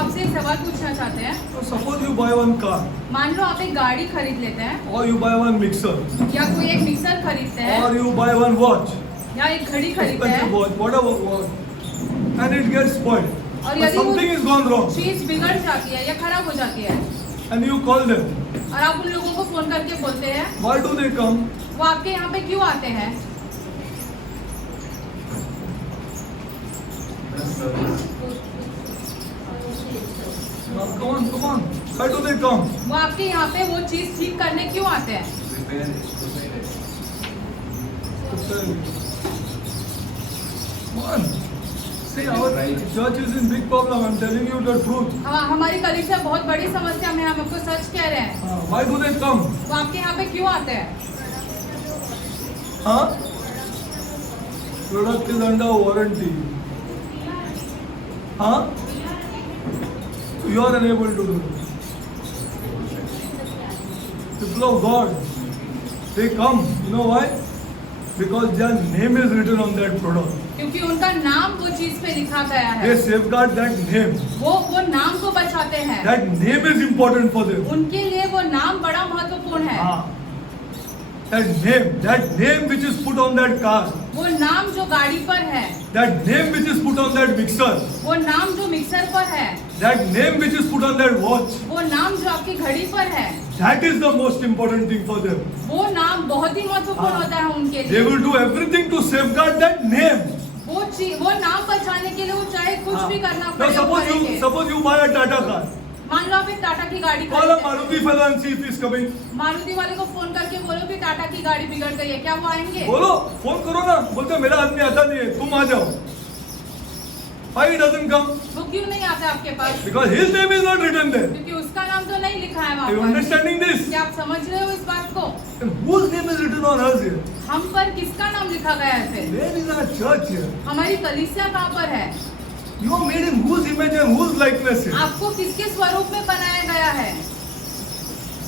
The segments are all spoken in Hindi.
आपसे एक सवाल पूछना चाहते हैं। So suppose you buy one car मान लो आप एक गाड़ी खरीद लेते हैं or you buy one mixer या कोई एक मिक्सर खरीदते हैं or you buy one watch, या एक घड़ी खरीदते expensive हैं watch, whatever watch, and it gets spoiled. और But यदि वो something is gone wrong चीज बिगड़ जाती है या खराब हो जाती है and you call them. और आप उन लोगों को फोन करके बोलते हैं, Why do they come? वो आपके यहाँ पे क्यों आते हैं? Come on. Why do they come? वो आपके यहाँ पे वो चीज ठीक करने क्यों आते हैं? One. See, our church is in big problem. I'm telling you the truth. हमारी कलीसिया बहुत बड़ी समस्या में, हम आपको सच कह रहे हैं। Why do they come? वो आपके यहाँ पे क्यों आते हैं? Huh? Product is under warranty. Huh? You are unable to do it. People of God, they come. You know why? Because their name is written on that product. क्योंकि उनका नाम वो चीज पे लिखा गया है। They safeguard that name. वो नाम को बचाते हैं। That name is important for them. उनके लिए वो नाम बड़ा महत्वपूर्ण है। That name which is put on that car. वो नाम जो गाड़ी पर है, That name which is put on that mixer. वो नाम जो मिक्सर पर है, That name which is put on that watch. वो नाम जो आपकी घड़ी पर है, That is the most important thing for them. वो नाम बहुत ही महत्वपूर्ण होता है उनके They लिए। will do everything to safeguard that name. वो नाम बचाने के लिए वो चाहे कुछ भी करना Now पड़े वो करेंगे। suppose you buy a Tata car. मान लो आप एक टाटा की गाड़ी Call a खरीदते हैं। Maruti fellow and see if he is coming. Maruti वाले को फोन करके बोलो कि टाटा की गाड़ी बिगड़ गई है, क्या वो आएंगे? बोलो, फोन करो ना। बोलते मेरा आदमी आता नहीं है, तुम आ जाओ. Why he doesn't come? वो क्यों नहीं आता आपके पास? Because his name is not written there. क्योंकि उसका नाम तो नहीं लिखा है Are वहाँ you पर। understanding this? क्या आप समझ रहे हो इस बात को? And whose name is written on us here? हम पर किसका नाम लिखा गया है फिर? Where is our church here? हमारी कलीसिया कहाँ पर है? You are made in whose image and whose likeness here? आपको किसके स्वरूप में बनाया गया है?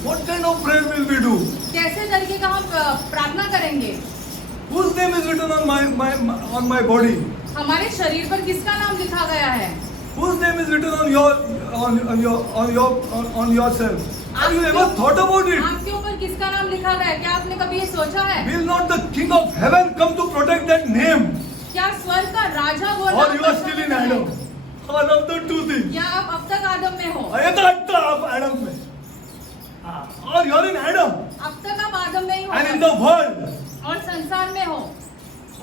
What kind of prayer will we do? कैसे तरीके का हम प्रार्थना करेंगे? Whose name is written on my body? हमारे शरीर पर किसका नाम लिखा गया है? Whose name is written on yourself? Have you ever thought about it? आपके ऊपर किसका नाम लिखा गया है? क्या आपने कभी ये सोचा है? Will not the King of Heaven come to protect that name? क्या स्वर्ग का राजा वो Or नाम you are still in Adam? One of the two things. या आप अब तक आदम में हो? ये तो अच्छा आप Adam में. Or you are in Adam अब तक आप आदम में ही हो and in the world, और संसार में हो,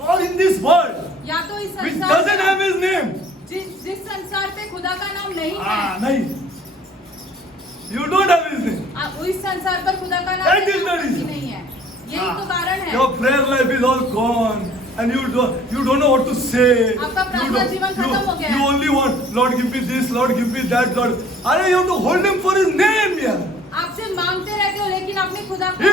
or in this world या तो इस which संसार doesn't have His name. जिस संसार पे खुदा का नाम नहीं है, नहीं. You don't have His name. उस संसार पर खुदा का नाम That is the reason. नहीं है। यही तो कारण है। Your prayer life is all gone. And you don't know what to say. आपका प्रार्थना जीवन खत्म हो गया है। You only want, Lord give me this, Lord give me that, Lord. अरे you have to hold Him for His name, यार. आपसे मांगते रहते हो लेकिन आपने खुदा को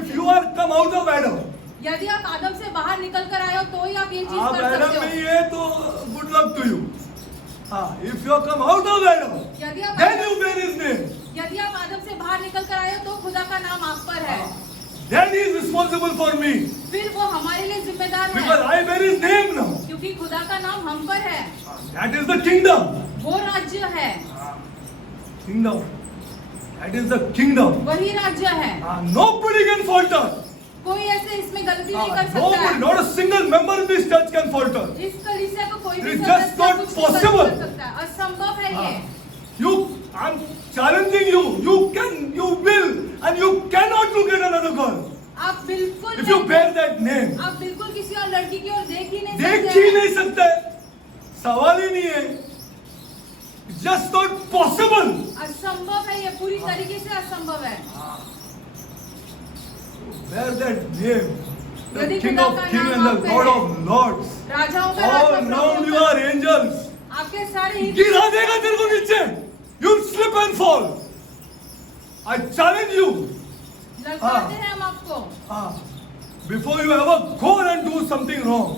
If you are come out of Adam, यदि आप आदम से बाहर निकल कर आए हो तो ही आप ये चीज आप कर Adam सकते में हो। ही है तो good luck to you. If you have come out of Adam, यदि आप then you bear His name. यदि आप आदम से बाहर निकल कर आए हो तो खुदा का नाम आप पर है। Then He is responsible for me. फिर वो हमारे लिए जिम्मेदार Because है I bear His name now. क्योंकि खुदा का नाम हम पर है। That is the kingdom. वो राज्य है, Kingdom. That is the kingdom. वही राज्य है। Nobody can falter. कोई ऐसे इसमें गलती नहीं कर सकता Nobody, है। not a single member in this church can falter. इस कलीसिया को कोई भी It is just सदस्य not कुछ नहीं possible. कर सकता है। असंभव है ये। I'm challenging you. You will, and you cannot look at another girl. आप बिल्कुल If you bear that name, आप बिल्कुल किसी और लड़की की ओर देख ही नहीं देख सकते ही हैं। नहीं सकते. सवाल ही नहीं है. It's just not possible. असंभव है ये, पूरी तरीके से असंभव है। Bear that name. The यदि King खुदा of का Kings नाम and आप the पे Lord है, of Lords. राजाओं का All राजा, around प्रभुओं you का- are angels. आपके सारे ही गिरा देगा तेरे को नीचे. You'll slip and fall. I challenge you. ललकारते हैं हम आपको। Before you ever go and do something wrong,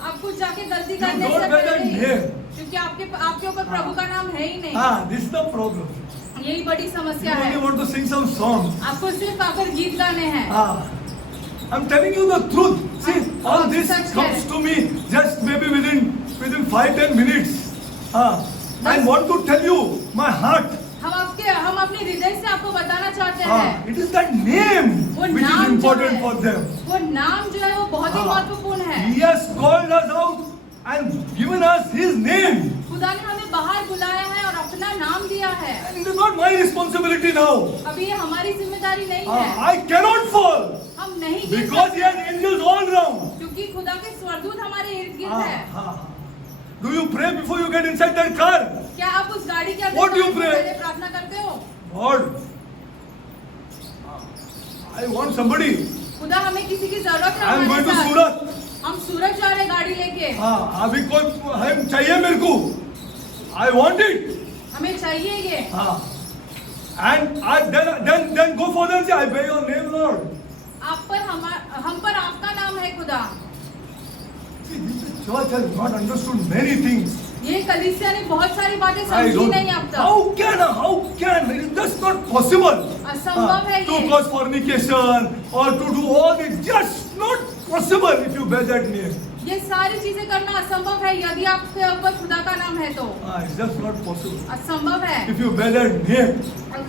आप कुछ जाके गलती You करने don't से bear that पहले ही, name. क्योंकि आपके ऊपर प्रभु का नाम है ही नहीं। this is the problem. यही बड़ी You समस्या only है। want to sing some songs. आपको सिर्फ आकर गीत गाने हैं। I'm telling you the truth. See, all this such comes है। to me just maybe within 5-10 minutes. I want to tell you, my heart. हम अपने हृदय से आपको बताना चाहते हैं। It is that name वो which is नाम जो important है, for them. वो नाम जो है वो बहुत ही महत्वपूर्ण है। He has called us out and given us His name. खुदा ने हमें बाहर बुलाया है और अपना नाम दिया है। And it is not my responsibility now. अभी ये हमारी जिम्मेदारी नहीं है। I cannot fall हम नहीं गिर because He सकते, has angels all around. क्योंकि खुदा के स्वर्गदूत हमारे इर्द गिर्द है। Do you pray before you get inside that car? क्या आप उस गाड़ी के What do you अंदर pray? पहले प्रार्थना करते हो? Lord, I want somebody. खुदा हमें किसी की जरूरत है I am हमारे going to साथ। Surat. हम सूरत जा रहे हैं गाड़ी लेके। अभी कोई है चाहिए मेरे को. I want it. हमें चाहिए ये। And then go further and say, I bear your name, Lord. आप पर हम पर आपका नाम है खुदा। See, this church has not understood many things. ये कलीसिया ने बहुत सारी बातें I समझी don't. नहीं अब तक। How can? It is just not possible. असंभव है To ये। cause fornication or to do all this, just not possible if you bear that name. ये सारी चीजें करना असंभव है यदि आपके ऊपर खुदा का नाम है तो। It's just not possible. असंभव है If you bear that name.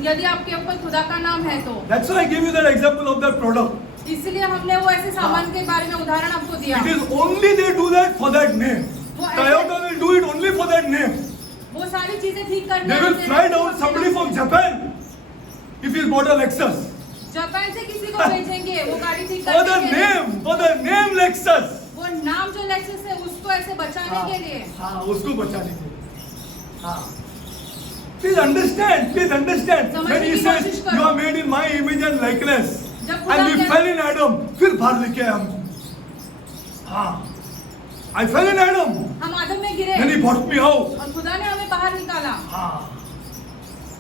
यदि आपके ऊपर खुदा का नाम है तो। That's why I gave you that example of that product. इसलिए हमने वो ऐसे सामान के बारे में उदाहरण आपको दिया। It is only they do that for that name. Toyota will do it only for that name. वो सारी चीजें ठीक करने They will आते fly हैं down somebody from Japan if he's bought a Lexus. Japan से किसी को भेजेंगे वो गाड़ी ठीक For the करने के लिए। for the name Lexus. वो नाम जो लेक्सस है उसको ऐसे बचाने के लिए। उसको बचाने के लिए। Please understand. When he says you are made in my image and likeness, and we fell in Adam, फिर बाहर लेके आए हमको। I fell in Adam. हम आदम में गिरे Then he brought me out. और खुदा ने हमें बाहर निकाला।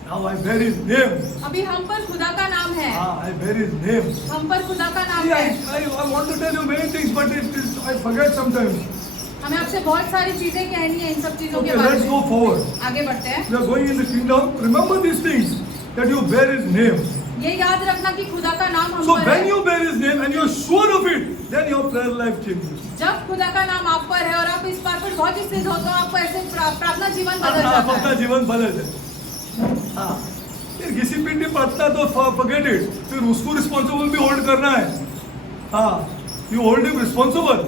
Now I bear His name. अभी हम पर खुदा का नाम है। I bear His name. हम पर खुदा का नाम See, है। I want to tell you many things, but I forget sometimes. हमें आपसे बहुत सारी चीजें कहनी है इन सब चीजों के Okay, बारे let's में। go forward. आगे बढ़ते हैं। We are going in the kingdom. Remember these things, that you bear His name. ये याद रखना कि खुदा का नाम हम So पर when है। you bear His name and you are sure of it, then your prayer life changes. जब खुदा का नाम आप पर है और आप इस बात पर बहुत स्थित हो तो आपको ऐसे प्रार्थना जीवन बदल जाता अपना है। जीवन बदल जाए। फिर किसी पिंडी पढ़ता तो forget it. फिर उसको रिस्पॉन्सिबल भी होल्ड करना है। You hold him responsible.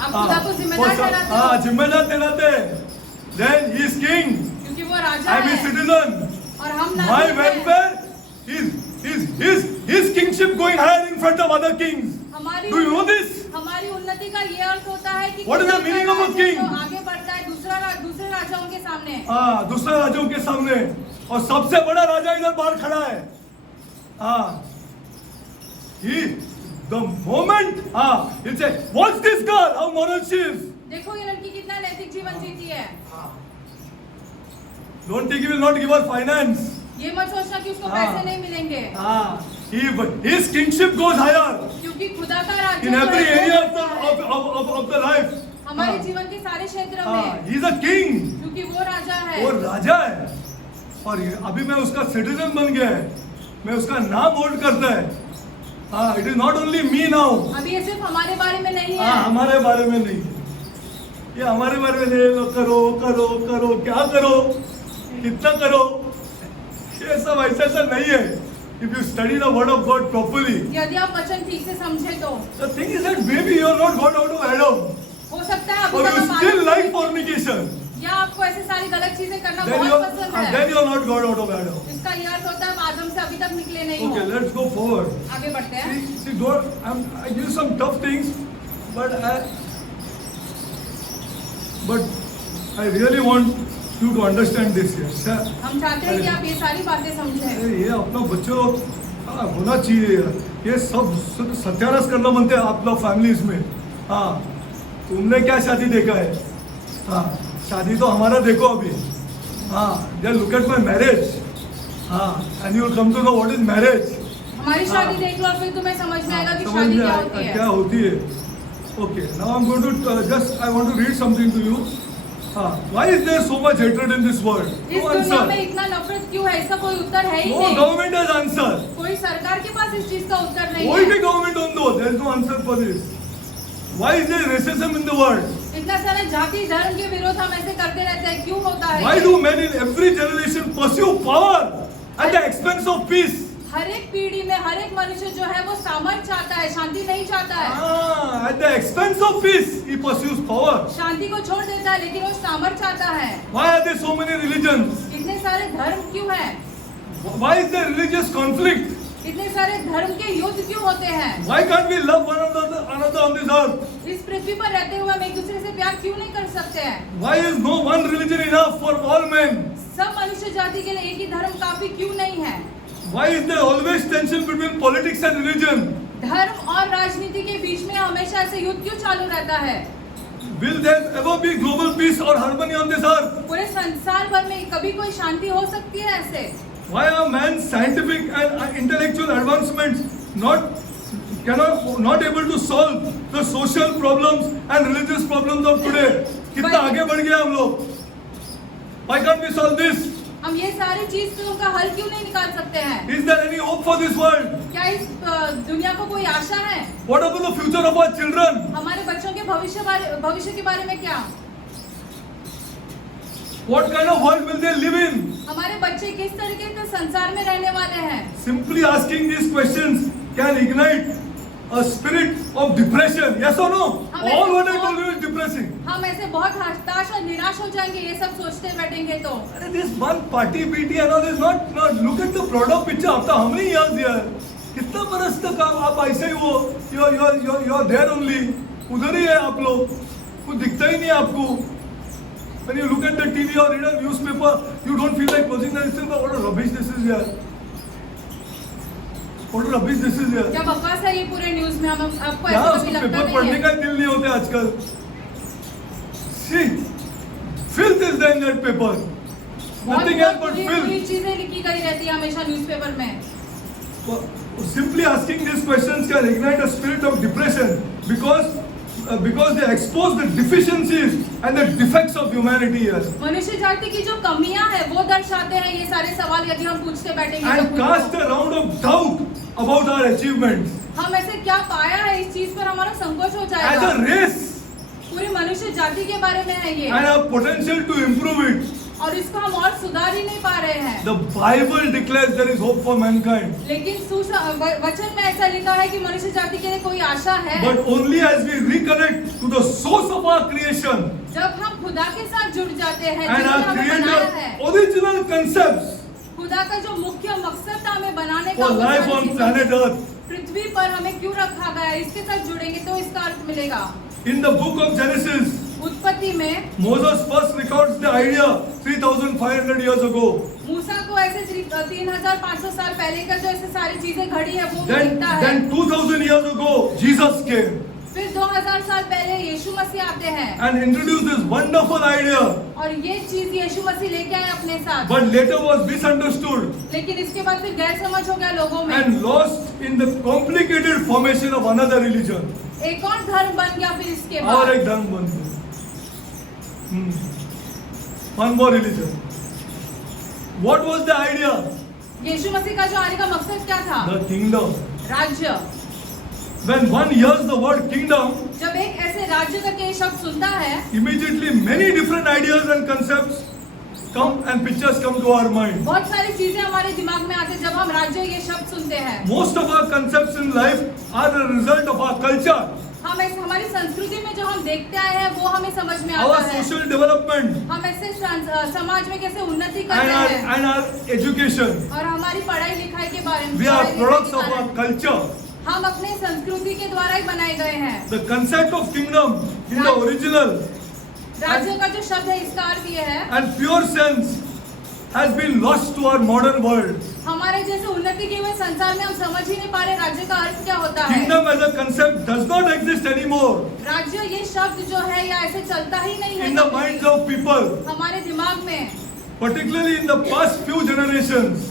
आप खुदा को जिम्मेदार ठहराते हो जिम्मेदार ठहराते हैं। Then he is king. क्योंकि वो राजा I am his है citizen. और हम My नागरिक हैं। welfare is his kingship going higher in front of other kings. हमारी Do you know this? हमारी उन्नति का ये अर्थ होता है कि What is the खुदा का meaning of a राज्य king? तो आगे बढ़ता है दूसरे राजाओं के सामने। दूसरे राजाओं के सामने और सबसे बड़ा राजा इधर बाहर खड़ा है। The moment he'll say, watch this girl, how moral she is. देखो ये लड़की कितना नैतिक जीवन जीती है। Don't think he will not give her finance. ये मत सोचना कि उसको पैसे नहीं मिलेंगे। His kingship goes higher क्योंकि खुदा का राज्य in जो every है, area वो of the life. हमारे जीवन के सारे क्षेत्र में He is a king. क्योंकि वो राजा है। वो राजा है और अभी मैं उसका सिटीजन बन गया है। मैं उसका नाम होल्ड करता है। It is not only me now. अभी ये सिर्फ हमारे बारे में नहीं है। हमारे बारे में नहीं, ये हमारे बारे में नहीं। करो क्या करो, कितना करो, ये सब ऐसा नहीं है। If you study the word of God properly, यदि आप वचन ठीक से समझे तो the thing is that maybe you are not got out of Adam, हो सकता है or अभी you तक आप still आदम like से- fornication. या आपको ऐसे सारी गलत चीजें करना Then बहुत you पसंद are है। not got out of Adam. इसका ये अर्थ होता है आप आदम से अभी तक निकले नहीं Okay, हो। let's go forward. आगे बढ़ते हैं। See, God, I give you some tough things, but I really want you to understand this here. हम चाहते हैं कि आप ये सारी बातें समझें। ये अपना बच्चों होना चाहिए यार। ये सब सत्यानाश करना बनते हैं आप लोग फैमिलीज में। तुमने क्या शादी देखा है? शादी तो हमारा देखो अभी। Just look at my marriage. And you will come to know what is marriage. हमारी शादी देख लो और फिर तुम्हें समझ में आएगा कि समझ शादी में क्या होती है। क्या होती है। Okay, now I'm going to I want to read something to you. Why is there so much hatred in this world? इस No दुनिया में answer. इतना नफरत क्यों है? इसका कोई उत्तर है ही No नहीं। government has answer. कोई सरकार के पास इस चीज का उत्तर नहीं कोई है। भी government don't know. There is no answer for this. Why is there racism in the world? इस इतना सारा जाति धर्म के विरोध हम ऐसे करते रहते हैं, क्यों होता है? Why do men in every generation pursue power at the expense of peace? हर एक पीढ़ी में हर एक मनुष्य जो है वो सामर्थ्य चाहता है, शांति नहीं चाहता है। At the expense of peace, he pursues power. शांति को छोड़ देता है लेकिन वो सामर्थ्य चाहता है। Why are there so many religions? इतने सारे धर्म क्यों हैं? Why is there religious conflict? इतने सारे धर्म के युद्ध क्यों होते हैं? Why can't we love one another on this earth? इस पृथ्वी पर रहते हुए हम एक दूसरे से प्यार क्यों नहीं कर सकते हैं? Why is no one religion enough for all men? सब मनुष्य जाति के लिए एक ही धर्म काफी क्यों नहीं है? Why is there always tension between politics and religion? धर्म और राजनीति के बीच में हमेशा ऐसे युद्ध क्यों चालू रहता है? Will there ever be global peace or harmony on this earth? पूरे संसार भर में कभी कोई शांति हो सकती है ऐसे? Why are man's scientific and intellectual advancements not able to solve the social problems and religious problems of today? कितना आगे बढ़ गया हम लोग? Why can't we solve this? हम ये सारी चीजों का हल क्यों नहीं निकाल सकते हैं? Is there any hope for this world? क्या इस दुनिया को कोई आशा है? What about the future of our children? हमारे बच्चों के भविष्य के बारे में क्या? What kind of world will they live in? हमारे बच्चे किस तरीके के संसार में रहने वाले हैं? Simply asking these questions can ignite a spirit of depression. Yes or no? All what I told you is depressing. हम ऐसे बहुत हताश और निराश हो जाएंगे ये सब सोचते बैठेंगे तो। अरे this one party PT and all is not look at the broader picture. After how many years here? कितना बरस तक आप ऐसे ही हो? You are there only. उधर ही है आप लोग. कुछ दिखता ही नहीं आपको. When you look at the TV or read a newspaper, you don't feel like closing the newspaper. What a rubbish this is here. What a rubbish this is here. क्या बकवास है ये पूरे न्यूज़ में? हम आपको यहाँ ऐसा कभी लगता पेपर नहीं पढ़ने है? का दिल नहीं होता आजकल. See, filth is there in that paper. Nothing else but बुरी filth. चीजें लिखी गई रहती है हमेशा न्यूज़पेपर में। Simply asking these questions can ignite a spirit of depression because they expose the deficiencies and the defects of humanity here. मनुष्य जाति की जो कमियां हैं वो दर्शाते हैं ये सारे सवाल यदि हम पूछते बैठेंगे तो And खुद को। cast a round of doubt about our achievements. हम ऐसे क्या पाया है इस चीज पर हमारा संकोच हो As जाएगा। a race पूरी मनुष्य जाति के बारे में है ये and our potential to improve it. और इसको हम और सुधार ही नहीं पा रहे हैं। The Bible declares there is hope for mankind. लेकिन वचन में ऐसा लिखा है कि मनुष्य जाति के लिए कोई आशा है। But only as we reconnect to the source of our creation जब हम खुदा के साथ जुड़ जाते हैं and जिसने our हमें बनाया Creator's है, original concepts खुदा का जो मुख्य मकसद था हमें बनाने का for वो life सारी on चीज़ों planet को Earth. पृथ्वी पर हमें क्यों रखा गया है, इसके साथ जुड़ेंगे तो इसका अर्थ मिलेगा। In the book of Genesis, उत्पत्ति में Moses first records the idea 3,500 years ago. मूसा को ऐसे 3,500 साल पहले का जो ऐसे सारी चीजें घड़ी है वो दिखता है। Then 2,000 years ago, Jesus came फिर 2000 साल पहले यीशु मसीह आते हैं and introduced this wonderful idea, और ये चीज यीशु मसीह लेके आए अपने साथ। but later was misunderstood लेकिन इसके बाद फिर गैर समझ हो गया लोगों में, and lost in the complicated formation of another religion. एक और धर्म बन गया फिर इसके और बाद। एक धर्म बन गया. One more religion. What was the idea? यीशु मसीह का जो आने का मकसद क्या था? The kingdom. राज्य। When one hears the word kingdom, जब एक ऐसे राज्य का के शब्द सुनता है immediately many different ideas and concepts come and pictures come to our mind. बहुत सारी चीजें हमारे दिमाग में आते हैं जब हम राज्य ये शब्द सुनते हैं। Most of our concepts in life are the result of our culture, हम ऐसे हमारी संस्कृति में जो हम देखते आए हैं वो हमें समझ में our आता है। social development, हम ऐसे समाज में कैसे उन्नति कर रहे हैं and our education. और हमारी पढ़ाई लिखाई के बारे में We are पढ़ाई लिखाई products के of बारे our में। culture. हम अपने संस्कृति के द्वारा ही बनाए गए हैं। The concept of kingdom in the original राज्य का जो शब्द है इसका अर्थ ये है and pure sense has been lost to our modern world. हमारे जैसे उन्नति के हुए संसार में हम समझ ही नहीं पा रहे राज्य का अर्थ क्या होता है। Kingdom as a concept does not exist anymore राज्य ये शब्द जो है या ऐसे चलता ही नहीं है in the minds of people, हमारे दिमाग में। particularly in the past few generations.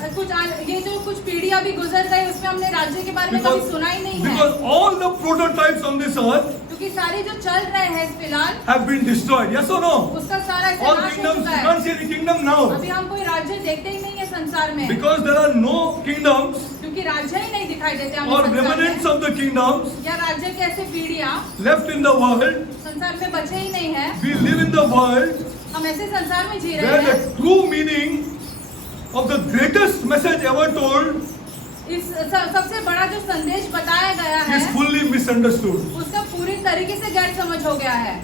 ये जो कुछ पीढ़ियां भी गुजर गई उसमें हमने राज्य के बारे में कभी सुना ही नहीं है, Because all the prototypes on this earth क्योंकि सारे जो चल रहे हैं फिलहाल have been destroyed. Yes or no? उसका सारा ऐसे All नाश हो kingdoms, चुका you है। can't see any kingdom now. अभी हम कोई राज्य देखते ही नहीं है संसार में, Because there are no kingdoms, क्योंकि क्योंकि राज्य ही नहीं दिखाई देते हमें or संसार में। remnants of the kingdoms या राज्य के ऐसे पीढ़ियां left in the world. संसार में बचे ही नहीं है। We live in the world हम ऐसे संसार में जी where रहे the हैं। true meaning of the greatest message ever told इस सबसे बड़ा जो संदेश बताया गया है is fully misunderstood. उसका पूरी तरीके से गैर समझ हो गया है।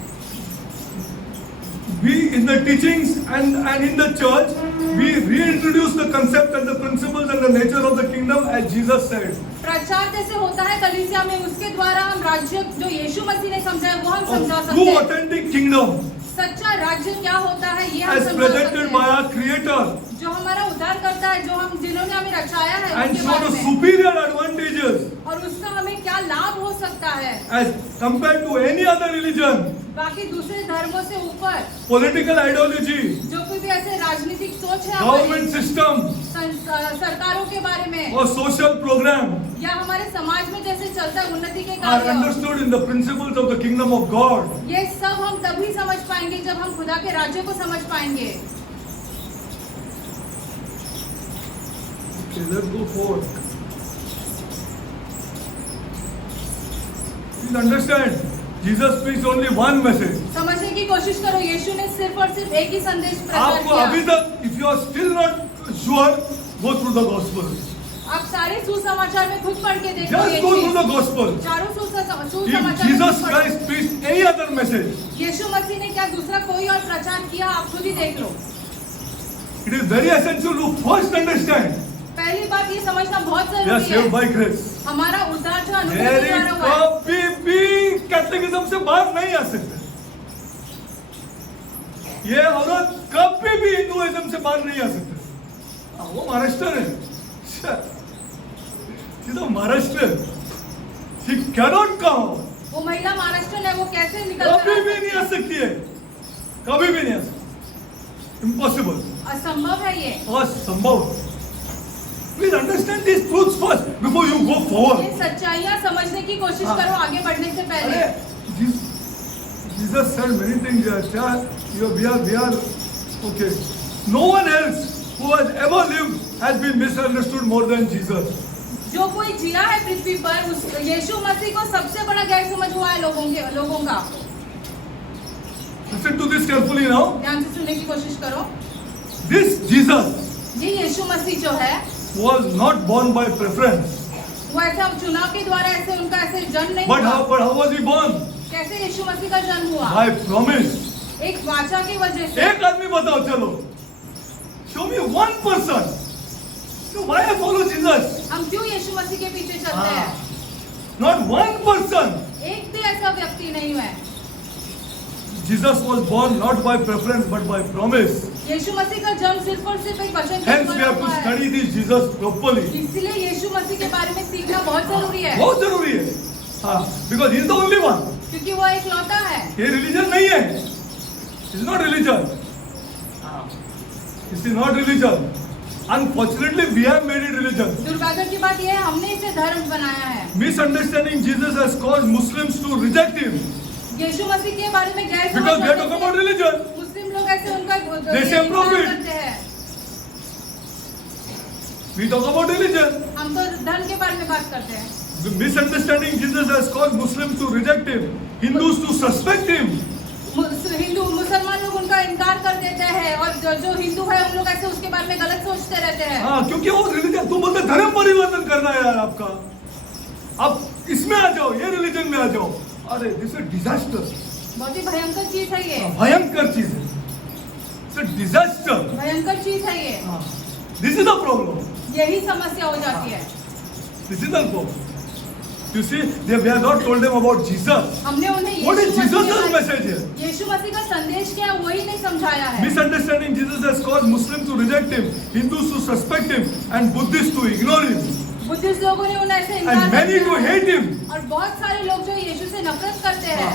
We in the teachings and in the church, we reintroduce the concept and the principles and the nature of the kingdom as Jesus said. प्रचार जैसे होता है कलीसिया में, उसके द्वारा हम राज्य जो यीशु मसीह ने समझाया वो हम समझा Of सकते true हैं। authentic kingdom सच्चा राज्य क्या होता है ये हम as समझा सकते presented by हैं। our Creator जो हमारा उद्धार करता है, जो हम जिन्होंने हमें रचाया है and उनके show बारे the में, superior advantages और उसका हमें क्या लाभ हो सकता है as compared to any other religion, बाकी दूसरे धर्मों से ऊपर। political ideology, जो कोई भी ऐसे राजनीतिक सोच है government हमारी, system सरकारों के बारे में or social program या हमारे समाज में जैसे चलता है उन्नति के are कार्य, understood in the principles of the kingdom of God. ये सब हम तभी समझ पाएंगे जब हम खुदा के राज्य को समझ पाएंगे। Okay, let's go forward. Please understand, Jesus preached only one message. समझने की कोशिश करो, यीशु ने सिर्फ और सिर्फ एक ही संदेश प्रचार आपको अभी किया। तक, if you are still not sure, go through the gospel. आप सारे सुसमाचार में खुद पढ़ के देखो Just ये go through चीज। the gospel. चारों If सुसमाचार में Jesus खुद पढ़ो। Christ preached any other message, यीशु मसीह ने क्या दूसरा कोई और प्रचार किया, आप खुद ही देख लो। it is very essential to first understand पहली बात ये समझना बहुत we are जरूरी saved है, by grace. हमारा उद्धार जो अनुग्रह के मेरी द्वारा हुआ है, कभी भी कैथोलिज्म से बाहर नहीं आ सकते। ये औरत कभी भी हिंदुइज्म से बाहर नहीं आ सकते। वो महाराष्ट्र है, महाराष्ट्र, she cannot come, वो महिला महाराष्ट्र है, वो कैसे निकल कर कभी आ भी नहीं आ सकती है? सकती है, कभी भी नहीं आ सकती, इम्पॉसिबल, असंभव है ये। असंभव। Please understand these truths first before you go forward. ये सच्चाइयाँ समझने की कोशिश हाँ। करो आगे बढ़ने से पहले। अरे, Jesus said many things. We are okay. No one else who has ever lived has been misunderstood more than Jesus. जो कोई जिया है पृथ्वी पर, उस यीशु मसीह को सबसे बड़ा गैर समझ हुआ है लोगों का। Listen to this carefully now. ध्यान से सुनने की कोशिश करो। This Jesus ये यीशु मसीह जो है, was not born by preference. वो ऐसा चुनाव के द्वारा ऐसे उनका ऐसे जन्म नहीं But हुआ। how was he born? कैसे यीशु मसीह का जन्म हुआ? By promise. एक वाचा की वजह से। एक आदमी बताओ चलो. Show me one person. So why I follow Jesus? हम क्यों यीशु मसीह के पीछे चलते हैं? Not one person. एक भी ऐसा व्यक्ति नहीं है। Jesus was born not by preference but by promise. यीशु मसीह का जन्म सिर्फ और सिर्फ एक वचन के Hence we द्वारा have to हुआ है। study this Jesus properly. इसलिए यीशु मसीह के बारे में सीखना बहुत जरूरी है, बहुत जरूरी है. हाँ, because he is the only one. क्योंकि वो एक लौटा है। ये religion नहीं है. It is not religion. It is not religion. Unfortunately, we have made it religion. दुर्भाग्य की बात यह है, हमने इसे धर्म बनाया है। Misunderstanding Jesus has caused Muslims to reject him यीशु मसीह के बारे में गैर because they are talking समझ about religion. मुस्लिम लोग ऐसे उनका They say इनकार prophet. करते हैं। We talk about religion. हम तो धर्म के बारे में बात करते हैं। The misunderstanding Jesus has caused Muslims to reject him, Hindus to suspect him. Hindu मुसलमान लोग उनका इनकार कर देते हैं, और जो हिंदू है उन लोग ऐसे उसके बारे में गलत सोचते रहते हैं। हाँ, क्योंकि वो रिलीजन, तुम बोलते धर्म परिवर्तन करना है यार आपका, अब इसमें आ जाओ, ये रिलीजन में आ जाओ। अरे दिस इज डिजास्टर, बहुत ही भयंकर चीज है ये, भयंकर चीज है, इट्स डिजास्टर, भयंकर चीज है ये। दिस इज द प्रॉब्लम, यही समस्या हो जाती है। This is the problem. You see, we have not told them about Jesus. हमने उन्हें What is Yeshu Masih Jesus' के message here? यीशु मसीह का संदेश क्या है वही नहीं समझाया है। Misunderstanding Jesus has caused Muslims to reject him, Hindus to suspect him, and Buddhists to ignore him, Buddhist लोगों ने उन्हें ऐसे इनकार and कर many to दिया है। hate him. और बहुत सारे लोग जो यीशु से नफरत करते हैं।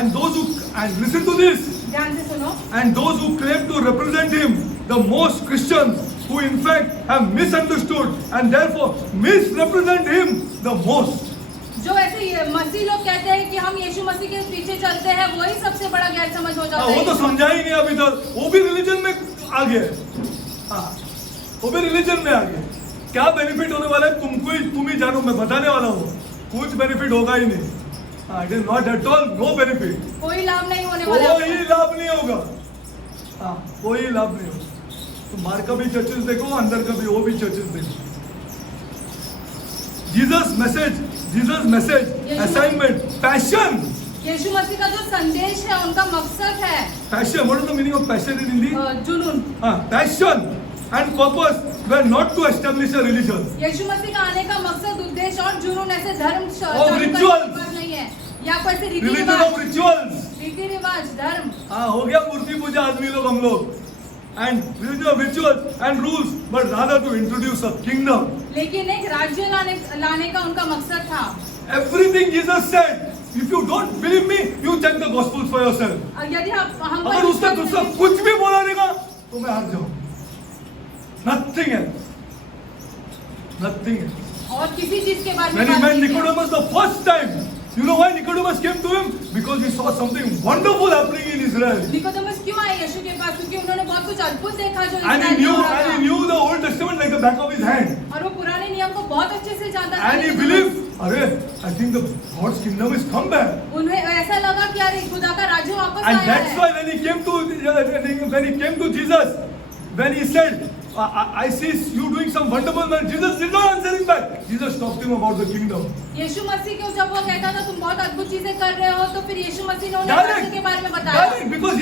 And those who, and listen to this, ध्यान से सुनो, and those who claim to represent him, the most Christians, who in fact have misunderstood and therefore misrepresent him the most. जो ऐसे मसीह लोग कहते हैं कि हम यीशु मसीह के पीछे चलते हैं, वही सबसे बड़ा गैर समझ हो जाता वो तो है। समझा ही नहीं अभी तक, वो भी रिलीजन में आ गए। हाँ, वो भी रिलीजन में आ गए। क्या बेनिफिट होने वाला है तुम ही जानो, मैं बताने वाला हूँ। कुछ बेनिफिट होगा ही नहीं। It is not at all, no benefit. कोई लाभ नहीं होने वाला है। कोई लाभ नहीं होगा। कोई लाभ नहीं होगा। तो बाहर का भी चर्चेस देखो, अंदर का भी, वो भी चर्चेस देखो। Jesus message, assignment, passion. यीशु मसीह का जो संदेश है, उनका मकसद है passion, what is the meaning of passion in Hindi? जुनून। Passion and purpose were not to establish a religion. यीशु मसीह का आने का मकसद, उद्देश्य और जुनून ऐसे धर्म Of rituals. नहीं है, या कोई ऐसे रीति Religion रिवाज, of rituals. रीति रिवाज, धर्म। हो गया मूर्ति पूजा आदमी लोग, हम लोग। And religion of rituals and rules, but rather to introduce a kingdom. लेकिन एक राज्य लाने का उनका मकसद था। Everything Jesus said. If you don't believe me, you check the Gospels for yourself. यदि हम पर अगर उसने दूसरा कुछ भी बोला रहेगा तो मैं हार जाऊं। Nothing else. Nothing else. और किसी चीज के बारे में When he बात met नहीं किया। Nicodemus the first time, you know why Nicodemus came to him? Because he saw something wonderful happening in Israel. Nicodemus क्यों आए यीशु के पास? क्योंकि उन्होंने बहुत कुछ अद्भुत देखा जो And इस्राएल में हो रहा he था। knew the Old Testament like the back of his hand. और वो पुराने नियम को बहुत अच्छे से जानता था। And he believed, I think the God's kingdom is come back. उन्हें ऐसा लगा कि अरे खुदा का राज्य वापस And आया that's है। why when he came to Jesus, when he said, I see you doing some wonderful man, Jesus did not answer him back. Jesus talked to him about the kingdom. यीशु मसीह को जब वो कहता था तुम बहुत अद्भुत चीजें कर रहे हो, तो फिर यीशु मसीह ने उन्हें राज्य के बारे में बताया। Direct, because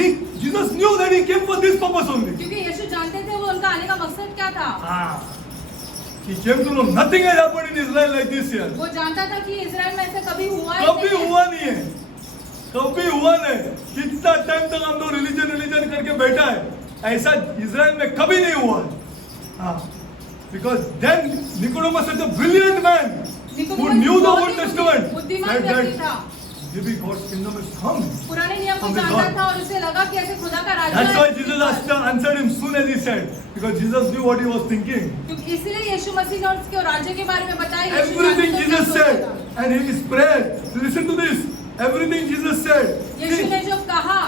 Jesus knew that he came for this purpose only. क्योंकि यीशु जानते थे वो उनका आने का मकसद क्या था। He came to know nothing has happened in Israel like this here. वो जानता था कि इजराइल में ऐसा कभी हुआ ही कभी नहीं है। हुआ नहीं है, कभी हुआ नहीं। कितना टाइम तक हम लोग रिलीजन करके बैठा है, ऐसा इजराइल में कभी नहीं हुआ है। Because then Nicodemus was a brilliant man who knew the Old Testament. बुद्धिमान Said व्यक्ति that था। maybe God's kingdom is come. पुराने नियम को From his जानता God. था और उसे लगा कि ऐसे खुदा का राज्य That's why है। Jesus answered him soon as he said, because Jesus knew what he was thinking. क्योंकि इसलिए यीशु मसीह ने उसके राज्य के बारे में बताया। यीशु Everything जानते थे Jesus क्या said, होगा। and in his prayer, listen to this. Everything Jesus said. Yeshu See, ने जो कहा,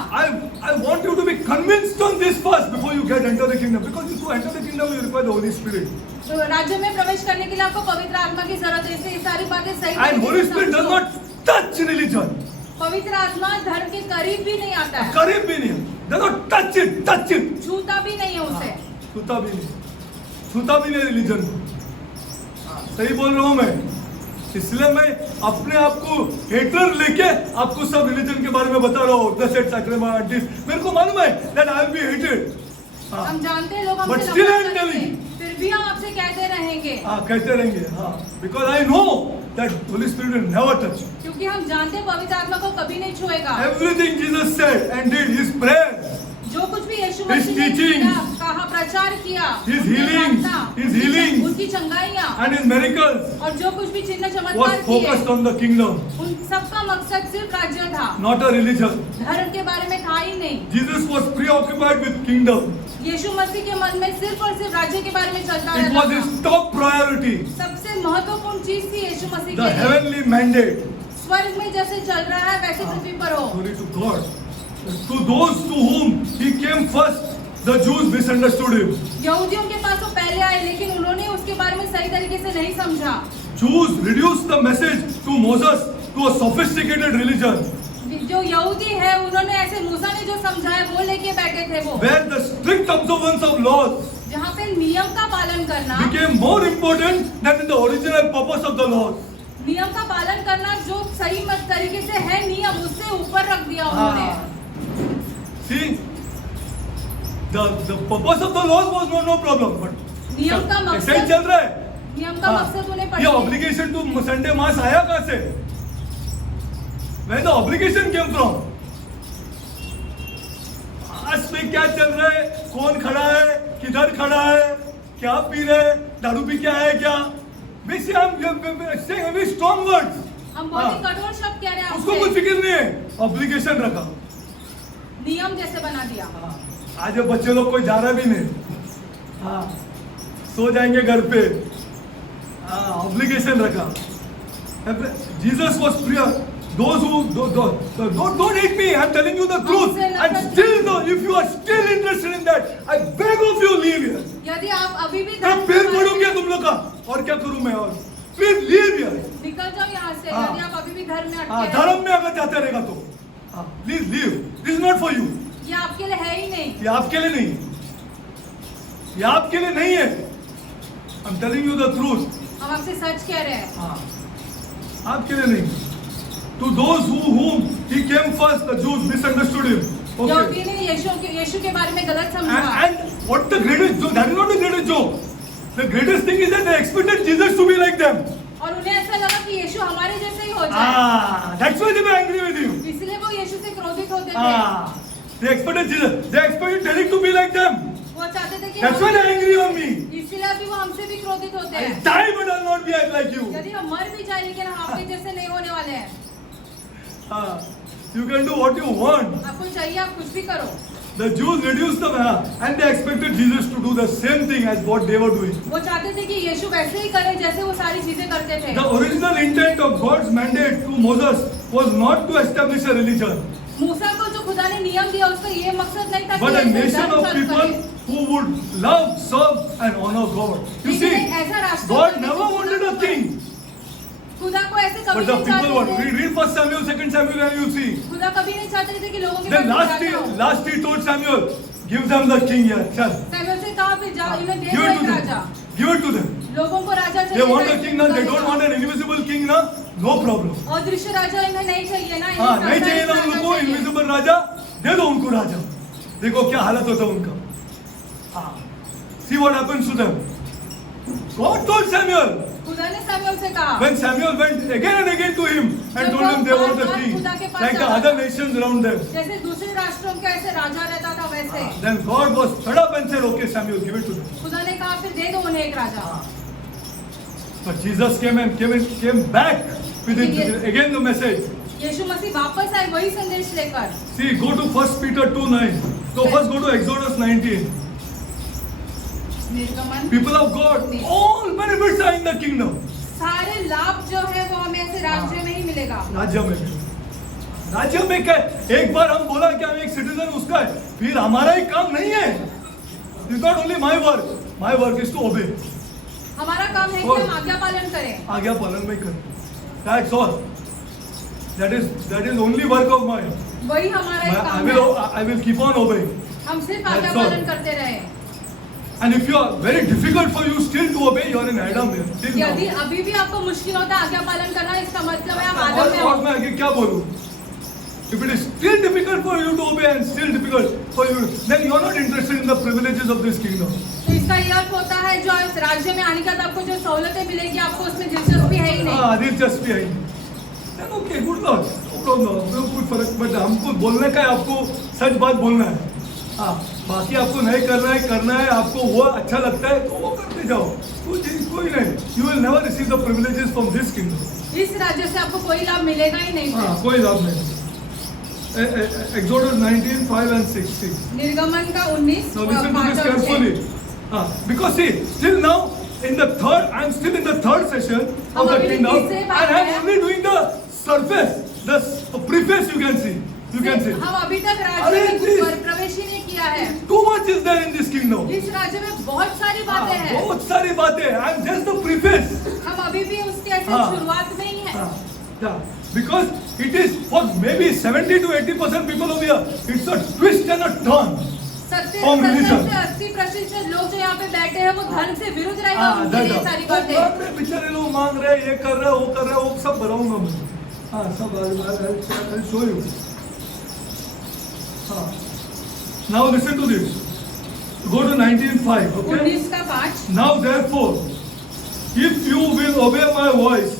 I want you to be convinced on this first before you enter the kingdom. Because to enter the kingdom, you require the Holy Spirit. तो राज्य में प्रवेश करने के लिए आपको पवित्र आत्मा की जरूरत है। इसलिए ये सारी बातें सही And Holy तरीके से Spirit does समझो। not touch religion. पवित्र आत्मा धर्म के करीब भी नहीं आता है, करीब भी नहीं, does not touch it. छूता भी नहीं है उसे। छूता भी नहीं रिलीजन को। सही बोल रहा हूँ मैं। इसलिए मैं अपने आप को हेटर लेके आपको सब रिलीजन के बारे में बता रहा हूँ। मेरे को मालूम है that I will be hated. हम जानते हैं लोग But हमसे still I am नफरत करते telling. हैं, फिर भी हम आपसे कहते रहेंगे, कहते रहेंगे। Because I know that Holy Spirit will never touch you. क्योंकि हम जानते हैं पवित्र आत्मा को कभी नहीं छुएगा। Everything Jesus said and did, his prayer, जो कुछ भी यीशु His मसीह ने teaching, किया, कहा, प्रचार किया, His उनकी healing, प्रार्थना, His healing, उनकी चंगाइयाँ and his miracles और जो कुछ भी चिन्ह was चमत्कार focused किए, on the kingdom, उन सबका मकसद सिर्फ राज्य था, not a religion. धर्म के बारे में था ही नहीं। Jesus was preoccupied with kingdom. यीशु मसीह के मन में सिर्फ और सिर्फ राज्य के बारे में चलता It रहता was था। his top priority, सबसे महत्वपूर्ण चीज थी यीशु मसीह the के लिए। heavenly mandate. स्वर्ग में जैसे चल रहा है वैसे पृथ्वी पर हो। Glory to God. To those to whom he came first, the Jews misunderstood him. यहूदियों के पास वो पहले आए, लेकिन उन्होंने उसके बारे में सही तरीके से नहीं समझा। Jews reduced the message to Moses to a sophisticated religion, जो यहूदी है उन्होंने ऐसे मूसा ने जो समझाया वो लेके बैठे थे वो, where the strict observance of laws जहाँ पे नियम का पालन करना, became more important than in the original purpose of the laws. नियम का पालन करना जो सही तरीके से है नियम, उससे ऊपर रख दिया उन्होंने। See, the purpose of the laws was no problem, but नियम का ऐसा ही मकसद, चल रहा है। नियम का मकसद उन्हें ये पढ़ने, obligation to Sunday mass आया कहाँ से? Where the obligation came from? आज में क्या चल रहा है? कौन खड़ा है? किधर खड़ा है? क्या पी रहे हैं? दारू पी क्या है क्या? Basically, I'm saying very strong words. हम बहुत ही कठोर शब्द कह रहे हैं उसको कुछ आपसे, फिक्र नहीं है, obligation रखा। नियम जैसे बना दिया। आज ये बच्चे लोग कोई जा रहा भी नहीं, सो जाएंगे घर पे, ऑब्लिगेशन रखा। Jesus was prior, those who don't hate me, I'm telling you the truth, and still though if you are still interested in that, I beg of you leave here. यदि आप अभी भी मैं पेड़ पड़ूंगा तुम लोग का, और क्या करूं मैं? और प्लीज लीव यार। निकल जाओ यहाँ से हाँ। यदि आप अभी भी धर्म में हाँ, अटके धर्म में अगर जाते रहेगा तो please leave, this is not for you. ये आपके लिए है ही नहीं। ये आपके लिए नहीं, ये आपके लिए नहीं है। I am telling you the truth. हम आपसे सच कह रहे हैं। हाँ, आपके लिए नहीं। To those whom he came first, the Jews misunderstood him. यहूदी ने यीशु के बारे में गलत समझा। And what the greatest joke? That is not the greatest joke. The greatest thing is that they expected Jesus to be like them. और उन्हें ऐसा लगा कि यीशु हमारे जैसे ही हो जाए। That's why they were angry with you. इसलिए वो यीशु से क्रोधित होते थे। They expected Jesus. They expected Derek to be like them. वो चाहते थे कि That's why they're angry on me. इसलिए अभी वो हमसे भी क्रोधित होते I हैं। die, but I'll not be like you. यदि हम मर भी जाए लेकिन हम आपके जैसे नहीं होने वाले हैं। You can do what you want. आपको चाहिए आप कुछ भी करो। The Jews reduced them, and they expected Jesus to do the same thing as what they were doing. वो चाहते थे कि यीशु वैसे ही करे जैसे वो सारी चीजें करते थे। The original intent of God's mandate to Moses was not to establish a religion, मूसा को जो खुदा ने नियम दिया उसका ये मकसद नहीं था but a कि ऐसे nation धर्म of चालू people करे। who would love, serve, and honor God. You लेकिन see, एक ऐसा राष्ट्र God बनाने never की wanted a king, खुदा को ऐसे कभी but the नहीं people want. चाहते थे। Read 1 Samuel, 2 Samuel, and you see. खुदा कभी नहीं चाहते थे कि लोगों के Then पास राजा हो। last he told Samuel, give them the king here. Chal. Samuel से कहा फिर जाओ इन्हें दे Give दो it एक to Raja. them. Give it to them. लोगों को राजा They चाहिए। want a king now. They don't want an invisible king now. No problem. अदृश्य राजा इन्हें नहीं चाहिए ना। हाँ, इन्हें नहीं चाहिए ना साधारण उनको राजा चाहिए। इनविजिबल राजा, दे दो उनको राजा। देखो क्या हालत होता है उनका। हाँ, see what happens to them. God told Samuel. खुदा ने सैमुअल से कहा। When Samuel went again and again to him and told him they want a king, like the other nations around them. जैसे दूसरे राष्ट्रों का ऐसे राजा रहता था वैसे। Then God was fed up and said, okay, Samuel, give it to them. खुदा ने कहा फिर दे दो उन्हें एक राजा। But Jesus came back with it, again the message. यीशु मसीह वापस आए वही संदेश लेकर। See, go to 1 Peter 2:9. So first go to Exodus 19. निर्गमन। People of God, all benefits are in the kingdom. सारे लाभ जो है वो हमें ऐसे राज्य में ही मिलेगा। राज्य में भी। राज्य में क्या? एक बार हम बोला कि हम एक सिटीजन उसका है, फिर हमारा ही काम नहीं है। It's not only my work. My work is to obey. हमारा काम है कि हम आज्ञा पालन करें। आज्ञा पालन में करें। That's all. That is only work of mine. वही हमारा एक काम है। I will keep on obeying. हम सिर्फ आज्ञा That's all. पालन करते रहे। And if you are very difficult for you still to obey, you are in Adam here. Till now. यदि अभी भी आपको मुश्किल होता है आज्ञा पालन करना, इसका मतलब है आप आदम में और हो। मैं आगे क्या बोलूं? If it is still difficult for you to obey and still difficult for you, then you are not interested in the privileges of this kingdom. तो इसका ये अर्थ होता है जो इस राज्य में आने के बाद आपको जो सहूलतें मिलेगी आपको उसमें दिलचस्पी है ही नहीं। हाँ, दिलचस्पी है। Then okay, good luck. No problem. कोई फर्क, बट हमको बोलने का है, आपको सच बात बोलना है। हाँ, बाकी आपको नहीं करना है, आपको वो अच्छा लगता है तो वो करते जाओ। कोई नहीं। You will never receive the privileges from this kingdom. इस राज्य से आपको कोई लाभ मिलेगा ही नहीं। हाँ, कोई लाभ नहीं। Exodus 19:5 and 6. निर्गमन का 19 Now listen to this carefully. Because see, still now I'm still in the third session of the kingdom, and I'm only doing the surface, the preface you can see. हम अभी तक राज्य में प्रवेश ही नहीं किया है। Too much is there in this kingdom. इस राज्य में बहुत सारी बातें हैं। बहुत सारी बातें। I'm just the preface. हम अभी भी उसके ऐसे शुरुआत में ही हैं। Yeah, because it is for maybe 70 to 80% people over here. It's a twist and a turn. 70 से 80% लोग जो यहाँ पे बैठे हैं वो धर्म से विरुद्ध रहेगा उनके लिए सारी बातें। बेचारे लोग मांग रहे हैं, ये कर रहे हैं, वो कर रहे हैं, वो सब भराऊंगा मैं। हाँ, सब I'll show you. हाँ. Now listen to this. Go to 19:5. Okay. 19 का 5। Now therefore, if you will obey my voice,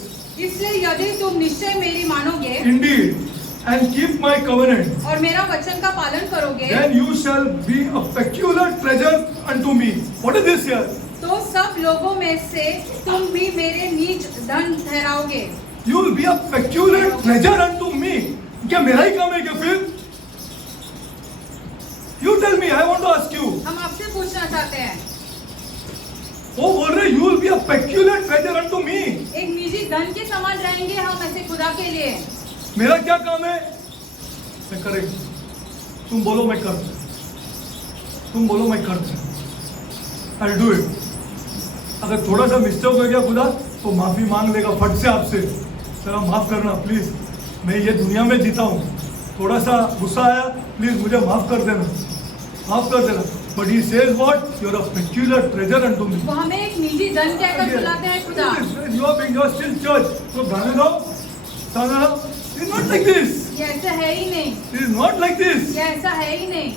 इसलिए यदि तुम निश्चय मेरी मानोगे indeed, and keep my covenant, और मेरा वचन का पालन करोगे, then you shall be a peculiar treasure unto me. What is this here? तो सब लोगों में से तुम भी मेरे निज धन ठहराओगे। You will be a peculiar treasure unto me. क्या मेरा ही काम है क्या फिर? You tell me. I want to ask you. हम आपसे पूछना चाहते हैं। वो बोल रहे you will be a peculiar treasure unto me. एक निजी धन के समान रहेंगे हम ऐसे खुदा के लिए। मेरा क्या काम है? मैं करेंगे। तुम बोलो मैं कर दूं। I'll do it. अगर थोड़ा सा मिस्टेक हो गया खुदा तो माफी मांग लेगा फट से आपसे, जरा माफ करना प्लीज, मैं ये दुनिया में जीता हूँ, थोड़ा सा गुस्सा आया प्लीज मुझे माफ कर देना, माफ कर देना. But he says what, you are a peculiar treasure unto me. वो हमें एक निजी धन कहकर बुलाते हैं खुदा. You are still church. So गाने गाओ, गाना गाओ. It is not like this. ये ऐसा है ही नहीं. It is not like this. ये ऐसा है ही नहीं.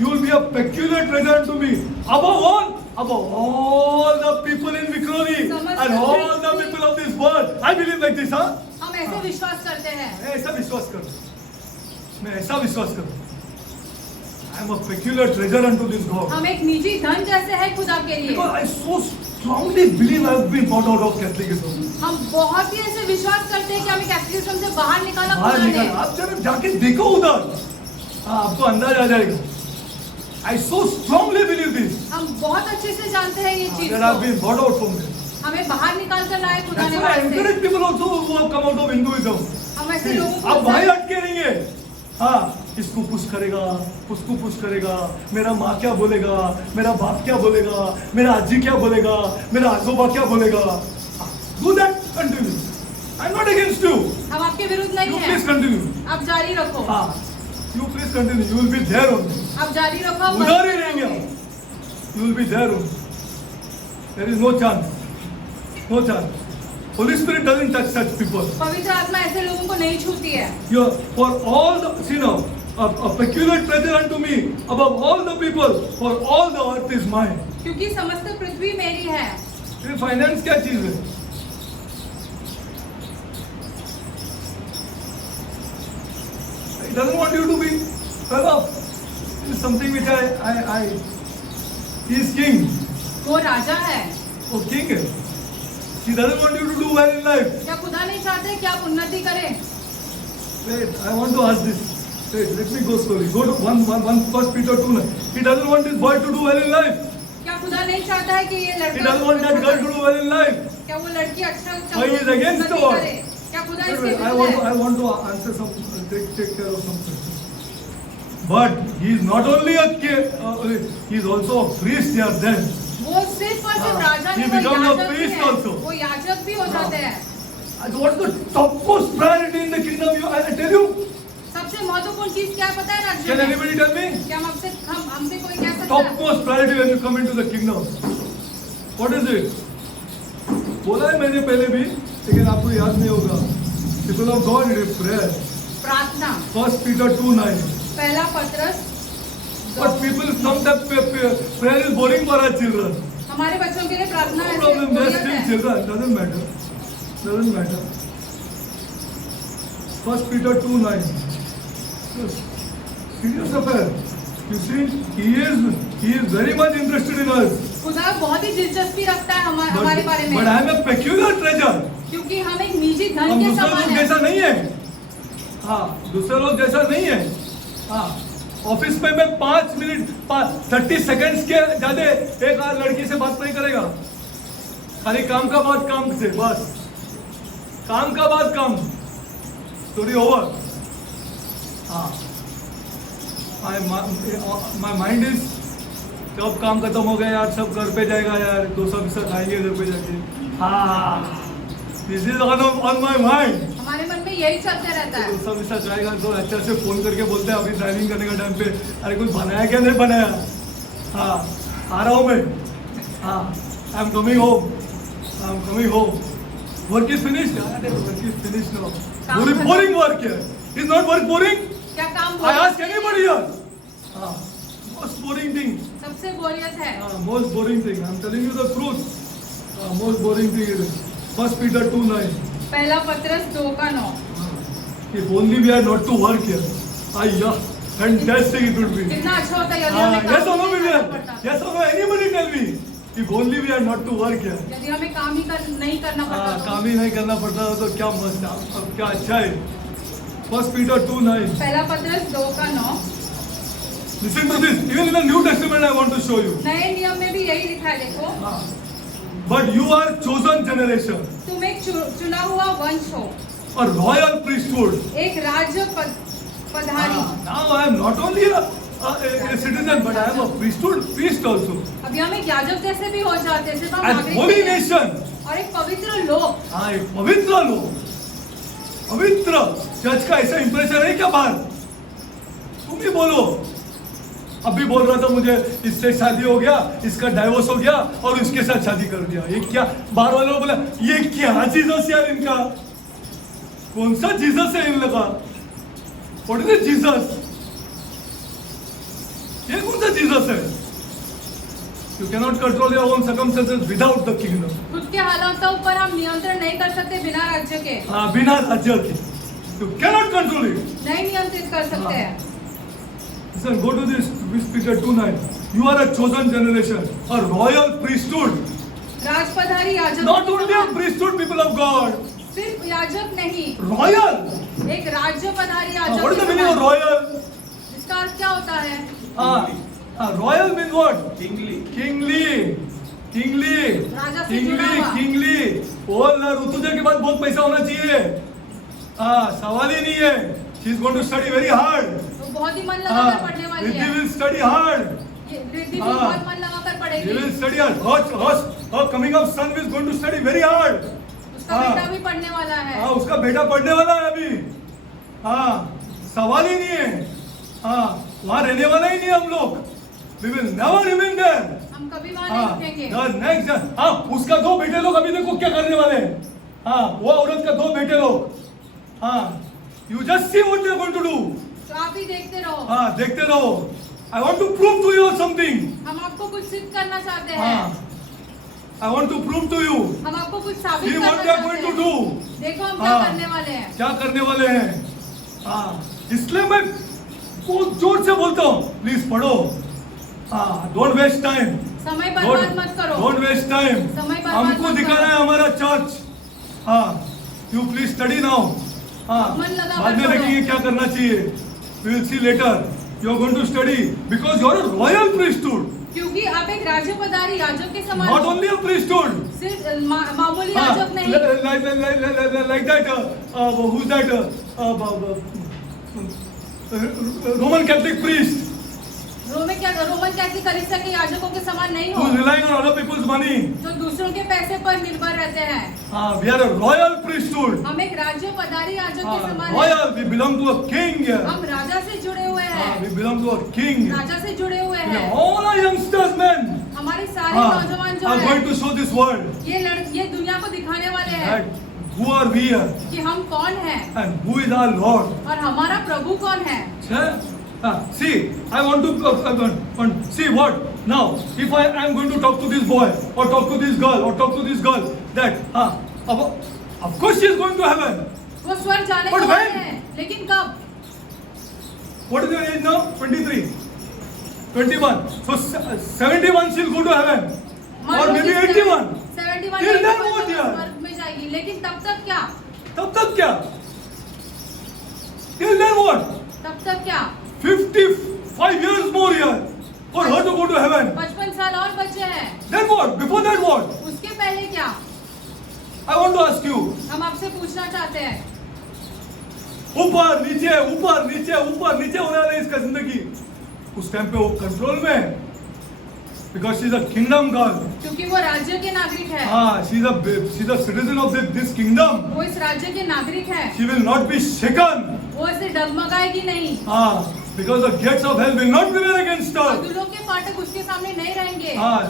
You will be a peculiar treasure to me. Above all the people in Vikhroli and all the people of this world. I believe like this, huh? हम ऐसे विश्वास करते हैं. मैं ऐसा विश्वास करता हूँ. मैं ऐसा विश्वास करता हूँ. I am a peculiar treasure unto this God. हम एक निजी धन जैसे है खुदा के लिए. Because I so strongly believe I have been brought out of Catholicism. हम बहुत ही ऐसे विश्वास करते हैं कि हमें कैथोलिसिज्म से बाहर निकाला बाहर खुदा ने. निकल, आप जरा जाके देखो उधर, आपको अंदाज आ जाएगा. I so strongly believe this. हम बहुत अच्छे से जानते हैं ये चीज That I have को. been brought out from there. हमें बाहर निकाल कर लाए खुदा That's ने why I बाहर से. encourage people also who have come out of Hinduism. हम ऐसे लोगों को आप वहीं अटके रहिए. इसको पुश करेगा, उसको पुश करेगा, मेरा माँ क्या बोलेगा, मेरा बाप क्या बोलेगा, मेरा आजी क्या बोलेगा, मेरा आजोबा क्या बोलेगा. Do that, continue. I'm not against you. हम आपके विरुद्ध नहीं You हैं. please continue. आप जारी रखो. You please continue. You will be there only. आप जारी रखो. आप उधर ही मत रहेंगे करो. आप. You will be there only. There is no chance. No chance. Holy Spirit doesn't touch such people. पवित्र आत्मा ऐसे लोगों को नहीं छूती है. You for all the, see now, a peculiar treasure unto me above all the people, for all the earth is mine. क्योंकि समस्त पृथ्वी मेरी है. ये फाइनेंस क्या चीज है? He doesn't want you to be fed up. This is something which he is king. वो राजा है. वो king है. He doesn't want you to do well in life. क्या खुदा नहीं चाहते कि आप उन्नति करें? Wait, I want to ask this. Wait, let me go slowly. Go to 1 Peter 2:9. He doesn't want this boy to do well in life. क्या खुदा नहीं चाहता है कि ये He लड़का doesn't want that girl to do well in life. क्या वो लड़की अच्छा Why he is against the उन्नति word? करे? क्या खुदा Wait, इसके wait, विरुद्ध है? I want to answer some, take care of something. But he is not only a king, he is also a priest here then. वो सिर्फ और सिर्फ राजा He नहीं, वो become a याजक भी priest है. also. वो याजक भी हो जाते हैं. And what's the topmost priority in the kingdom? I tell you. सबसे महत्वपूर्ण चीज क्या पता है राज्य Can में? anybody tell me? क्या हमसे कोई कह सकता है? Topmost priority when you come into the kingdom. What is it? बोला है मैंने पहले भी, लेकिन आपको याद नहीं होगा. People of God, it is prayer. प्रार्थना. 1 Peter 2:9. पहला पत्रस. But people, some that prayer is boring for our children. हमारे बच्चों के लिए प्रार्थना No ऐसे problem, they are बोरियत still है. children. Doesn't matter. Doesn't matter. 1 Peter 2:9. Serious affair. You see, he is very much interested in us. खुदा बहुत ही दिलचस्पी रखता है हमारे बारे में. But I am a peculiar treasure. क्योंकि हम एक निजी धन हम के दूसरे समान लोग हैं. जैसा नहीं है. दूसरे लोग जैसा नहीं है. ऑफिस में मैं 5 मिनट 30 सेकंड्स के ज्यादा एक लड़की से बात नहीं करेगा. खाली काम का बाद काम से, बस काम का बाद काम. Story over. My mind is कब काम खत्म हो गया यार, सब घर पे जाएगा यार, डोसा विसा खाएंगे घर पे जाके. This is on my mind. हमारे मन में यही चलते रहता है. डोसा विसा खाएगा तो अच्छा से फोन करके बोलते हैं अभी ड्राइविंग करने का टाइम पे, अरे कुछ बनाया क्या नहीं बनाया. आ रहा हूँ मैं. I am coming home. Work is finished. Work is finished now. Boring work है. Is not work boring. क्या काम I ask anybody here. Most boring thing. सबसे बोरियत है. Most boring thing. I'm telling you the truth. Most boring thing it is. 1 Peter 2:9. पहला पत्रस 2:9. If only we are not to work here. Yeah, fantastic it would be. कितना अच्छा होता है यदि हमें Yes or no, काम नहीं Vivian? करना पड़ता. Yes or no? Anybody tell me. If only we are not to work here. यदि हमें काम ही नहीं करना पड़ता तो. काम ही नहीं करना पड़ता तो क्या मस्त है. अब क्या अच्छा है. 1 Peter 2:9. पहला पत्रस 2:9. Listen to this. Even in the New Testament, I want to show you. नए नियम में भी यही लिखा है. देखो. But you are chosen generation. तुम एक चुना हुआ वंश हो. A royal priesthood. एक राज्य पधारी. Now I am not only a citizen, but I am a priest also. अभी हम एक याजक जैसे भी हो जाते हैं, सिर्फ हम And नागरिक holy नहीं हैं। nation. और एक पवित्र लोग। हाँ, एक पवित्र लोग, पवित्र चर्च का ऐसा इंप्रेशन है क्या बाहर? तुम ही बोलो। अभी बोल रहा था मुझे इससे शादी हो गया, इसका डाइवोर्स हो गया और इसके साथ शादी कर दिया। ये क्या? बाहर वालों बोला ये क्या जीसस यार इनका? कौन सा जीसस है इन लोगों का? What is Jesus? ये कौन सा जीसस है? You cannot control your own circumstances without the kingdom. खुद के हालातों पर हम नियंत्रण नहीं कर सकते बिना राज्य के। हाँ, बिना राज्य के You cannot control it. नहीं नियंत्रित कर सकते हैं। Listen, go to this Peter 2:9. You are a chosen generation, a royal priesthood. राजपधारी याजक। Not only a priesthood, people of God. सिर्फ याजक नहीं, Royal. एक राज्यपधारी याजक। What is the meaning of royal? इसका अर्थ क्या होता है? Royal means what? Kingly. Kingly. राजा से जुड़ा हुआ। Kingly. बोल ना, ऋतुजा के बाद बहुत पैसा होना चाहिए। सवाल ही नहीं है। She is going to study very hard. तो बहुत ही मन लगाकर पढ़ने वाली Riddhi है। will study hard. रिद्धि भी बहुत मन लगाकर He पढ़ेगी। will study hard. Her coming up son is going to study very hard. उसका बेटा भी पढ़ने वाला है। हाँ, उसका बेटा पढ़ने वाला है अभी। हाँ, सवाल ही नहीं है। हाँ, वहाँ रहने वाला ही नहीं हम लोग। We will never remain there. हम कभी वहाँ नहीं रुकेंगे। The next, हाँ, उसका दो बेटे लोग अभी देखो क्या करने वाले हैं। हाँ, वो औरत का दो बेटे लोग। हाँ, you just see what they are going to do. तो आप ही देखते रहो। हाँ, देखते रहो। I want to prove to you something. हम आपको कुछ सिद्ध करना चाहते हाँ, हैं। I want to prove to you. हम आपको कुछ साबित See करना what they are चाहते going to हैं। do. देखो हम क्या हाँ। करने वाले हैं। क्या करने वाले हैं? हाँ, इसलिए मैं बहुत जोर से बोलता हूँ, प्लीज पढ़ो। हाँ, डोंट वेस्ट टाइम। समय बर्बाद मत करो। Don't waste time. समय बर्बाद हमको मत दिखाना करो। है हमारा चर्च। हाँ, यू प्लीज स्टडी नाउ। हाँ, मन लगा बाद में कर देखेंगे पढ़ो। क्या करना चाहिए। We will see later. You are going to study because you are a royal priesthood. क्योंकि आप एक राज्यपदारी याजक के समान नॉट हो। Only a priesthood. सिर्फ मामूली याजक नहीं। like that who's that Roman Catholic priest Roman Catholic कलीसिया के याजकों के समान नहीं हो। who's relying on other people's money. जो दूसरों के पैसे पर निर्भर रहते हैं। We are a royal priesthood. हम एक राज्यपदारी याजक के समान हैं। Royal, we belong to a king here. हम राजा से जुड़े हुए हैं। We belong to a king. राजा से जुड़े हुए We are हैं। all our youngsters, men, हमारे सारे नौजवान जो are हैं, going to show this world ये दुनिया को दिखाने वाले हैं that who are we here कि हम कौन हैं and who is our Lord. और हमारा प्रभु कौन है। See, I want to see what now. If I am going to talk to this boy or talk to this girl or talk to this girl, that of course she is going to heaven. वो स्वर्ग जाने But को वाले when? हैं, लेकिन कब? What is your age now? 23, 21. So 71 she'll go to heaven, or maybe 81. 71 Till then what, यार? स्वर्ग में जाएगी, लेकिन तब तक क्या? तब तक क्या? Till then what? तब तक क्या? 55 years more here for her to go to heaven. 55 साल और बचे हैं। Then what? Before that what? उसके पहले क्या? I want to ask you. हम आपसे पूछना चाहते हैं। ऊपर नीचे ऊपर नीचे ऊपर नीचे होने वाला है इसका जिंदगी। उस टाइम पे वो कंट्रोल में, because she is a kingdom girl. क्योंकि वो राज्य के नागरिक है। हाँ, she is a citizen of this kingdom. वो इस राज्य के नागरिक है। She will not be shaken. वो इसे डगमगाएगी नहीं। हाँ, because the gates of hell will not prevail against her. अधूलों के फाटक उसके सामने नहीं रहेंगे। हाँ,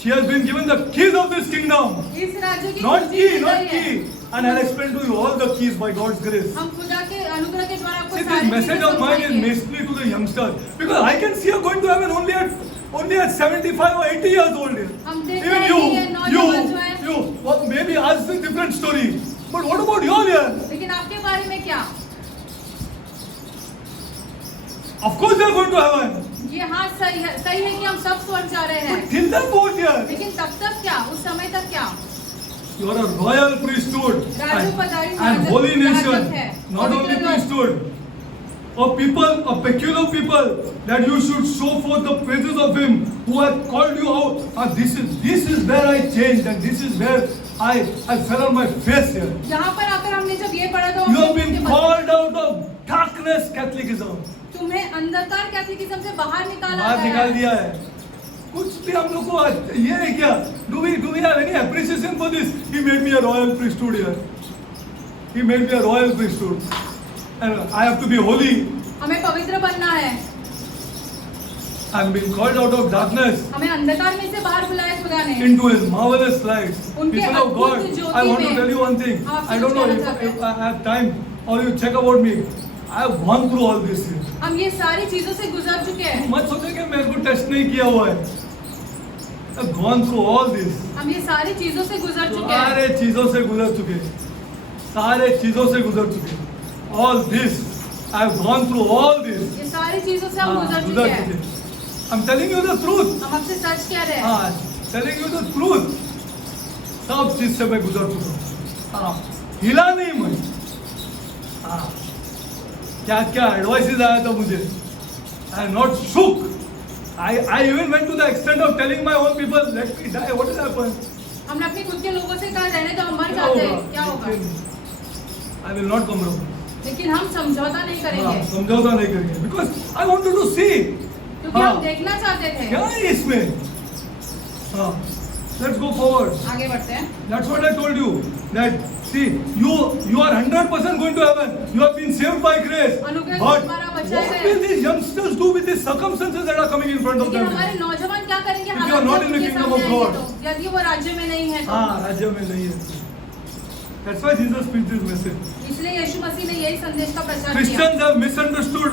she has been given the keys of this kingdom. इस राज्य की Not कुंजी key, दी not गई है। key. And I'll explain to you all the keys by God's grace. हम खुदा के अनुग्रह के द्वारा आपको See, सारी this message चीजें of mine is समझाएंगे। mostly to the youngsters, because I can see her going to heaven only at 75 or 80 years old. हम देखते Even हैं कि ये नौजवान जो है, you, well, maybe ours is a different story. But what about you here? लेकिन आपके बारे में क्या? Of course they are going to heaven. ये हाँ सही है कि हम सब स्वर्ग जा रहे हैं। But till then what here? लेकिन तब तक क्या? उस समय तक क्या? You are a royal priesthood and holy nation. Not only priesthood. A people, a peculiar people, that you should show forth the praises of Him who hath called you out. This is where I changed, and this is where I fell on my face here. यहाँ पर आकर हमने जब ये पढ़ा तो You have been called out of darkness, Catholicism. तुम्हें अंधकार कैथेकिज्म से बाहर निकाला बाहर गया निकाल है। दिया है। कुछ भी हम लोग को ये है क्या? Do we have any appreciation for this? He made me a royal priesthood here, he made me a royal priesthood and I have to be holy. हमें पवित्र बनना है, I am being called out of darkness हमें अंधकार में से बाहर बुलाया खुदा ने। into his marvelous light. उनके People of God, अद्भुत ज्योति I want to में tell you one thing. हम आपसे I don't know कुछ if, कहना चाहते if I have time or you check about me. I have gone through all this. हम ये सारी चीजों से गुजर चुके हैं। मत सोचो कि मेरे को टेस्ट नहीं किया हुआ है। I've gone through all this. हम ये सारी चीजों से गुजर चुके हैं। सारे चीजों से गुजर चुके, सारे चीजों से गुजर चुके। All this, I have gone through all this. ये सारी चीजों से हम हाँ, गुजर चुके हैं। I'm telling you the truth. हम आपसे सच कह रहे हैं। हाँ, telling you the truth. सब चीज से मैं गुजर चुका हूँ। हाँ, हिला नहीं मैं। हाँ, क्या क्या एडवाइसेस आया था मुझे। I am not shook. I even went to the extent of telling my own people, let me die. What will happen? हमने अपने खुद के लोगों से कहा रहने तो हम मर क्या जाते होगा? हैं, क्या होगा? I will not compromise. लेकिन हम समझौता नहीं हाँ, करेंगे, समझौता नहीं करेंगे because I wanted to see क्योंकि हाँ, हम देखना चाहते थे। क्या है इसमें। हाँ, let's go forward. आगे बढ़ते हैं। That's what I told you. That see, you are 100% going to heaven. You have been saved by grace. अनुग्रह से But तुम्हारा बचाए what गए। will these youngsters do with these circumstances that are coming in front of लेकिन them? हमारे नौजवान क्या करेंगे? If you are not in the उनके kingdom सामने of God. आएंगे तो, यदि वो राज्य में नहीं है तो। हाँ, राज्य में नहीं है। That's why Jesus preached this message. इसलिए यीशु मसीह ने यही संदेश का प्रचार किया। Christians have misunderstood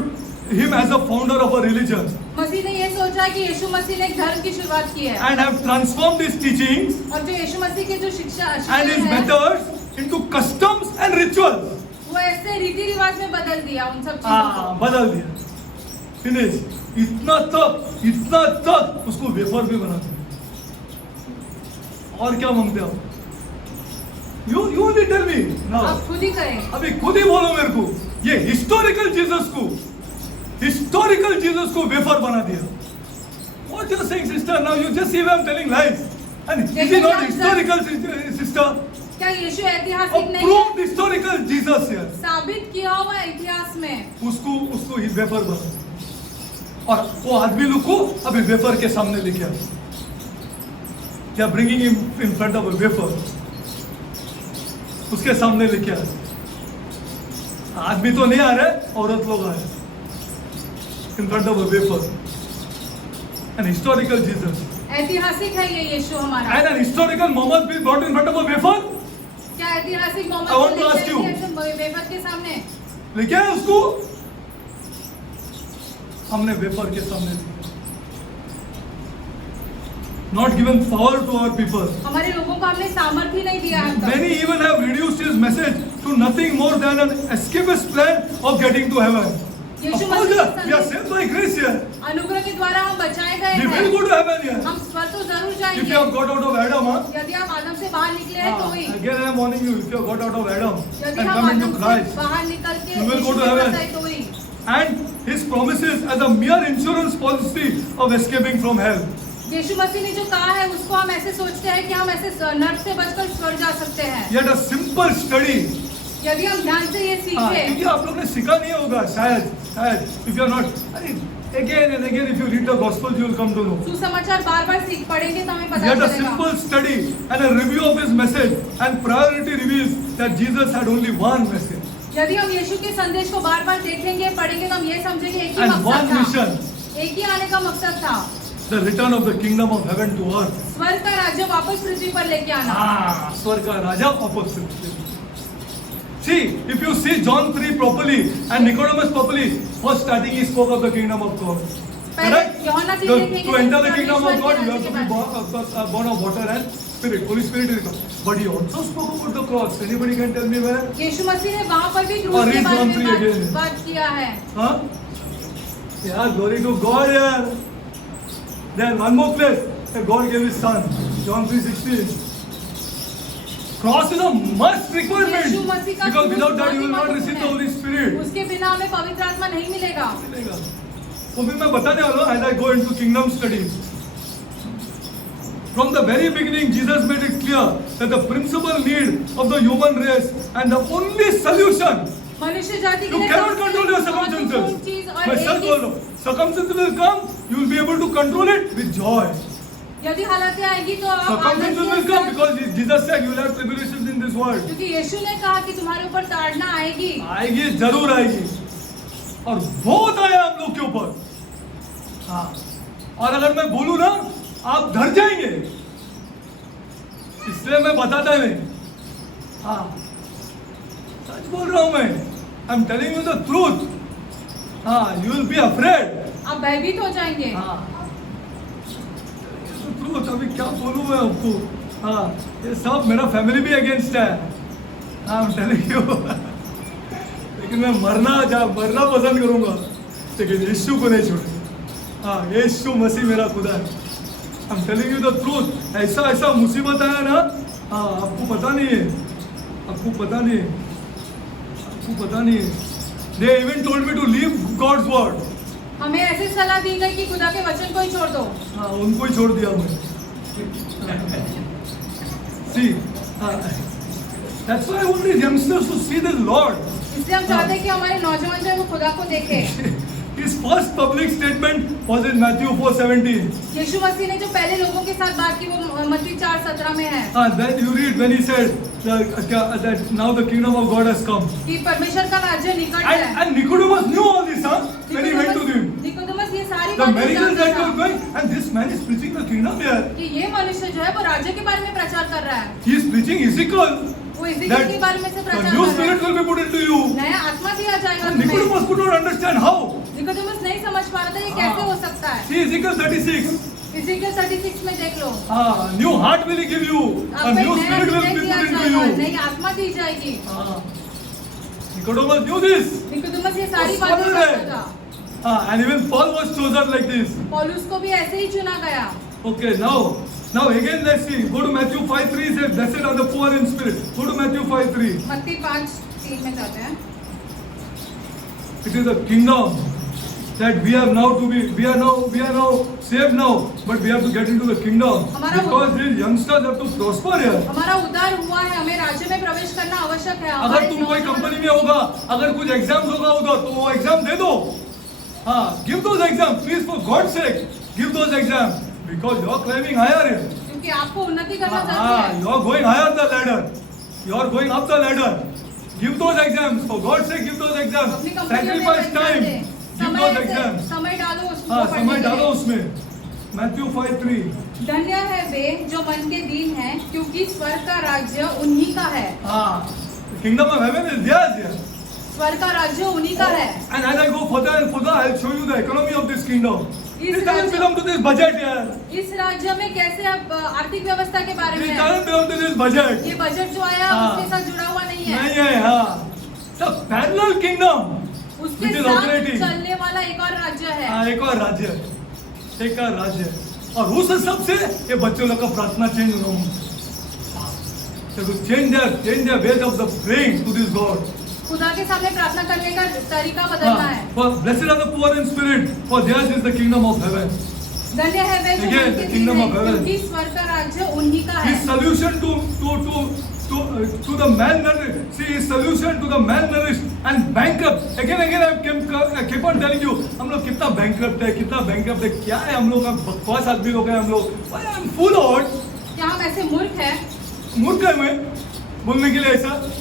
him as a founder of a religion मसीह ने ये सोचा कि यीशु मसीह ने एक धर्म की शुरुआत की है and have transformed his teachings और जो यीशु मसीह की जो शिक्षा and his है methods into customs and rituals. वो ऐसे रीति रिवाज में बदल दिया उन सब चीजों हाँ, को। बदल दिया। Finish. इतना तक उसको वेफर भी बना दिया। और क्या मांगते हो? You only tell me now. आप खुद ही करें। अभी खुद ही बोलो मेरे को। ये हिस्टोरिकल जीसस को वेफर बना दिया। What you are saying, sister? Now you just see why I'm telling lies. And is he not historical, sister? क्या यीशु ऐतिहासिक A नहीं है? proved historical Jesus here. साबित किया हुआ इतिहास में। उसको ही वेफर बना दिया। और वो आदमी लोग को अभी वेफर के सामने लेके आ। They are bringing him in front of a wafer. उसके सामने लेके आ। आदमी तो नहीं आ रहे, औरत लोग आ रहे। In front of a wafer. An historical Jesus. ऐतिहासिक है ये यीशु हमारा। And an historical Muhammad being brought in front of a wafer. क्या ऐतिहासिक मोहम्मद I want to को ask you. लेके आए वेफर के सामने? लेके आए उसको। हमने वेफर के सामने लिया। Not given power to our people. हमारे लोगों को हमने सामर्थ्य नहीं दिया है अब तक। Many even have reduced his message to nothing more than an escapist plan of getting to heaven. Of Yeshu course, Masih we are saved by grace here. अनुग्रह के द्वारा हम बचाए गए We will हैं। go to heaven here. हम स्वर्ग तो जरूर If जाएंगे। you have got out of Adam, यदि आप आदम से बाहर निकले हैं तो ही। again I am warning you, if you have got out of Adam यदि and हम come into आदम से Christ, बाहर निकल के you will go Yeshu to के heaven. पास आए तो ही। and his promises as a mere insurance policy of escaping from hell. यीशु मसीह ने जो कहा है उसको हम ऐसे सोचते हैं कि हम ऐसे नर्क से बचकर स्वर्ग जा सकते हैं। Yet a simple study. यदि हम ध्यान से ये सीखें। क्योंकि आप लोग ने सीखा नहीं होगा शायद if you are not again and again if you read the gospel you will come to know. सुसमाचार बार-बार सीख पढ़ेंगे तो हमें पता Yet a चलेगा। simple study and a review of his message and priority reveals that Jesus had only one message यदि हम यीशु के संदेश को बार-बार देखेंगे पढ़ेंगे तो हम ये समझेंगे एक ही and one मकसद mission, था। एक ही आने का मकसद था। the return of the kingdom of heaven to earth. स्वर्ग का राज्य वापस पृथ्वी पर लेके आना। हाँ, स्वर्ग का राजा वापस से। See, if you see John 3 properly and Nicodemus properly, first starting he spoke of the kingdom of God. Correct? यूहन्ना से To देखेंगे enter the तो kingdom of God, you have to परमेश्वर be के born of water and spirit. Holy Spirit will come. But he also spoke about the cross. Anybody can tell me where? यीशु मसीह ने वहाँ पर भी और क्रूस के read बारे John 3 में again. बात किया है। Huh? Yeah, glory to God, yeah. Then one more place, that God gave his son. John 3:16. Cross is a must requirement. यीशु मसीह का Because without क्रूस that you will not बहुत ही receive the महत्वपूर्ण Holy है। Spirit. उसके बिना हमें पवित्र आत्मा नहीं मिलेगा। मिलेगा। तो फिर मैं बताने वाला हूँ as I go into kingdom studies. From the very beginning, Jesus made it clear that the principal need of the human race and the only solution मनुष्य जाति के You लिए cannot सबसे control your महत्वपूर्ण circumstances. चीज और मैं एक सच बोल रहा हूँ, circumstances will come, you will be able to control it with joy. यदि हालातें आएगी तो आप Circumstances आनंद will के come साथ- because Jesus said you will have tribulations in this world. क्योंकि यीशु ने कहा कि तुम्हारे ऊपर ताड़ना आएगी आएगी, जरूर आएगी, और बहुत आया हम लोग के ऊपर। हाँ, और अगर मैं बोलूं ना, आप डर जाएंगे, इसलिए मैं बताता नहीं। हाँ, सच बोल रहा हूं मैं। I am telling you the truth. हाँ, यू विल बी अफ्रेड। आप भयभीत हो जाएंगे। हाँ, ट्रूथ। अभी क्या बोलूं मैं आपको। हाँ, ये सब मेरा फैमिली भी अगेंस्ट है। हाँ, आई एम टेलिंग यू। लेकिन मैं मरना पसंद करूंगा, लेकिन यीशु को नहीं छोड़ूंगा। हाँ, यीशु मसीह मेरा खुदा है। I am telling you the truth. ऐसा मुसीबत आया ना, हाँ, आपको पता नहीं है। They even told me to leave God's word. हमें ऐसी सलाह दी गई कि खुदा के वचन को ही छोड़ दो। हाँ, उनको ही छोड़ दिया मैं। See, that's why I want these youngsters to see the Lord. इसलिए हम चाहते हैं कि हमारे नौजवान जो है वो खुदा को देखें। His first public statement was in Matthew 4:17. यीशु मसीह ने जो पहले लोगों के साथ बात की वो मत्ती 4:17 में है Then you read when he said that now the kingdom of God has come. कि परमेश्वर का राज्य निकट है। And Nicodemus knew all this, huh? When he went to him. Nicodemus ये सारी The बातें miracles जानता that were था going, and this man is preaching the kingdom here. कि ये मनुष्य जो है वो राज्य के बारे में प्रचार कर रहा है। He is preaching Ezekiel. वो इसी That के बारे में से the प्रचार new कर रहा spirit है। will be put into you. नया आत्मा दिया जाएगा And तुम्हें। Nicodemus could not understand how. Nicodemus नहीं समझ पा रहा था ये कैसे हो सकता है। See Ezekiel 36. इज़ेकियल 36 में देख लो। New heart will he give you. A आपको new एक नया spirit will हृदय be दिया put into जाएगा, you. नई आत्मा दी जाएगी। Nicodemus knew this. निकोदेमस ये सारी वो बातें समझ जानता रहे। था। And even Paul was chosen like this. पौलुस को भी ऐसे ही चुना गया। Okay, now again let's see. Go to Matthew 5:3. Says, "Blessed are the poor in spirit." Go to Matthew 5:3. मत्ती 5:3 में जाते हैं। It is a kingdom that we are now saved now, but we have to get into the kingdom हमारा because these youngsters have to prosper here. हमारा उद्धार हुआ है, हमें राज्य में प्रवेश करना आवश्यक है। अगर हमारे तुम कोई नौजवान- कंपनी में होगा, अगर कुछ एग्जाम्स होगा उधर, तो वो एग्जाम दे दो। हाँ, give those exams, please, for God's sake, give those exams because you are climbing higher here. क्योंकि आपको उन्नति करना जरूरी है। You are going higher the ladder. You are going up the ladder. Give those exams for God's sake. Give those exams. अपनी कंपनी में Sacrifice एग्जाम time. दें। Give those exams. समय डालो उसको हाँ, पढ़ने समय के डालो लिए। उसमें। Matthew 5:3. धन्य है वे जो मन के दीन हैं, क्योंकि स्वर्ग का राज्य उन्हीं का है। हाँ, the kingdom of heaven is theirs here. स्वर्ग का राज्य उन्हीं का है। And as I go further and further, I'll show you the economy of this kingdom. इस It doesn't राज्य- belong to this budget here. इस राज्य में कैसे अब आर्थिक व्यवस्था के बारे में It है। doesn't belong to this budget. ये बजट जो आया हाँ। उसके साथ जुड़ा हुआ नहीं है। नहीं है, हाँ. The parallel kingdom. उसके Which is साथ operating. चलने वाला एक और राज्य है। हाँ, एक और राज्य है, एक और राज्य है। और उस हिसाब से ये बच्चों लोग का प्रार्थना चेंज होना change their ways of the praying to this God. खुदा के सामने प्रार्थना करने का तरीका बदलना है। For blessed are the poor in spirit, for theirs is the kingdom of heaven. धन्य है वे जो Again, मन के the दीन kingdom हैं, of heaven. क्योंकि स्वर्ग का राज्य उन्हीं का है। His solution to the malnourished. See, his solution to the malnourished and bankrupt. Again, I keep on telling you, हम लोग कितना bankrupt है, क्या है हम लोग का बकवास आदमी लोग हैं हम लोग। Why I am full out. क्या हम ऐसे मूर्ख हैं? मूर्ख है मैं बोलने के लिए ऐसा।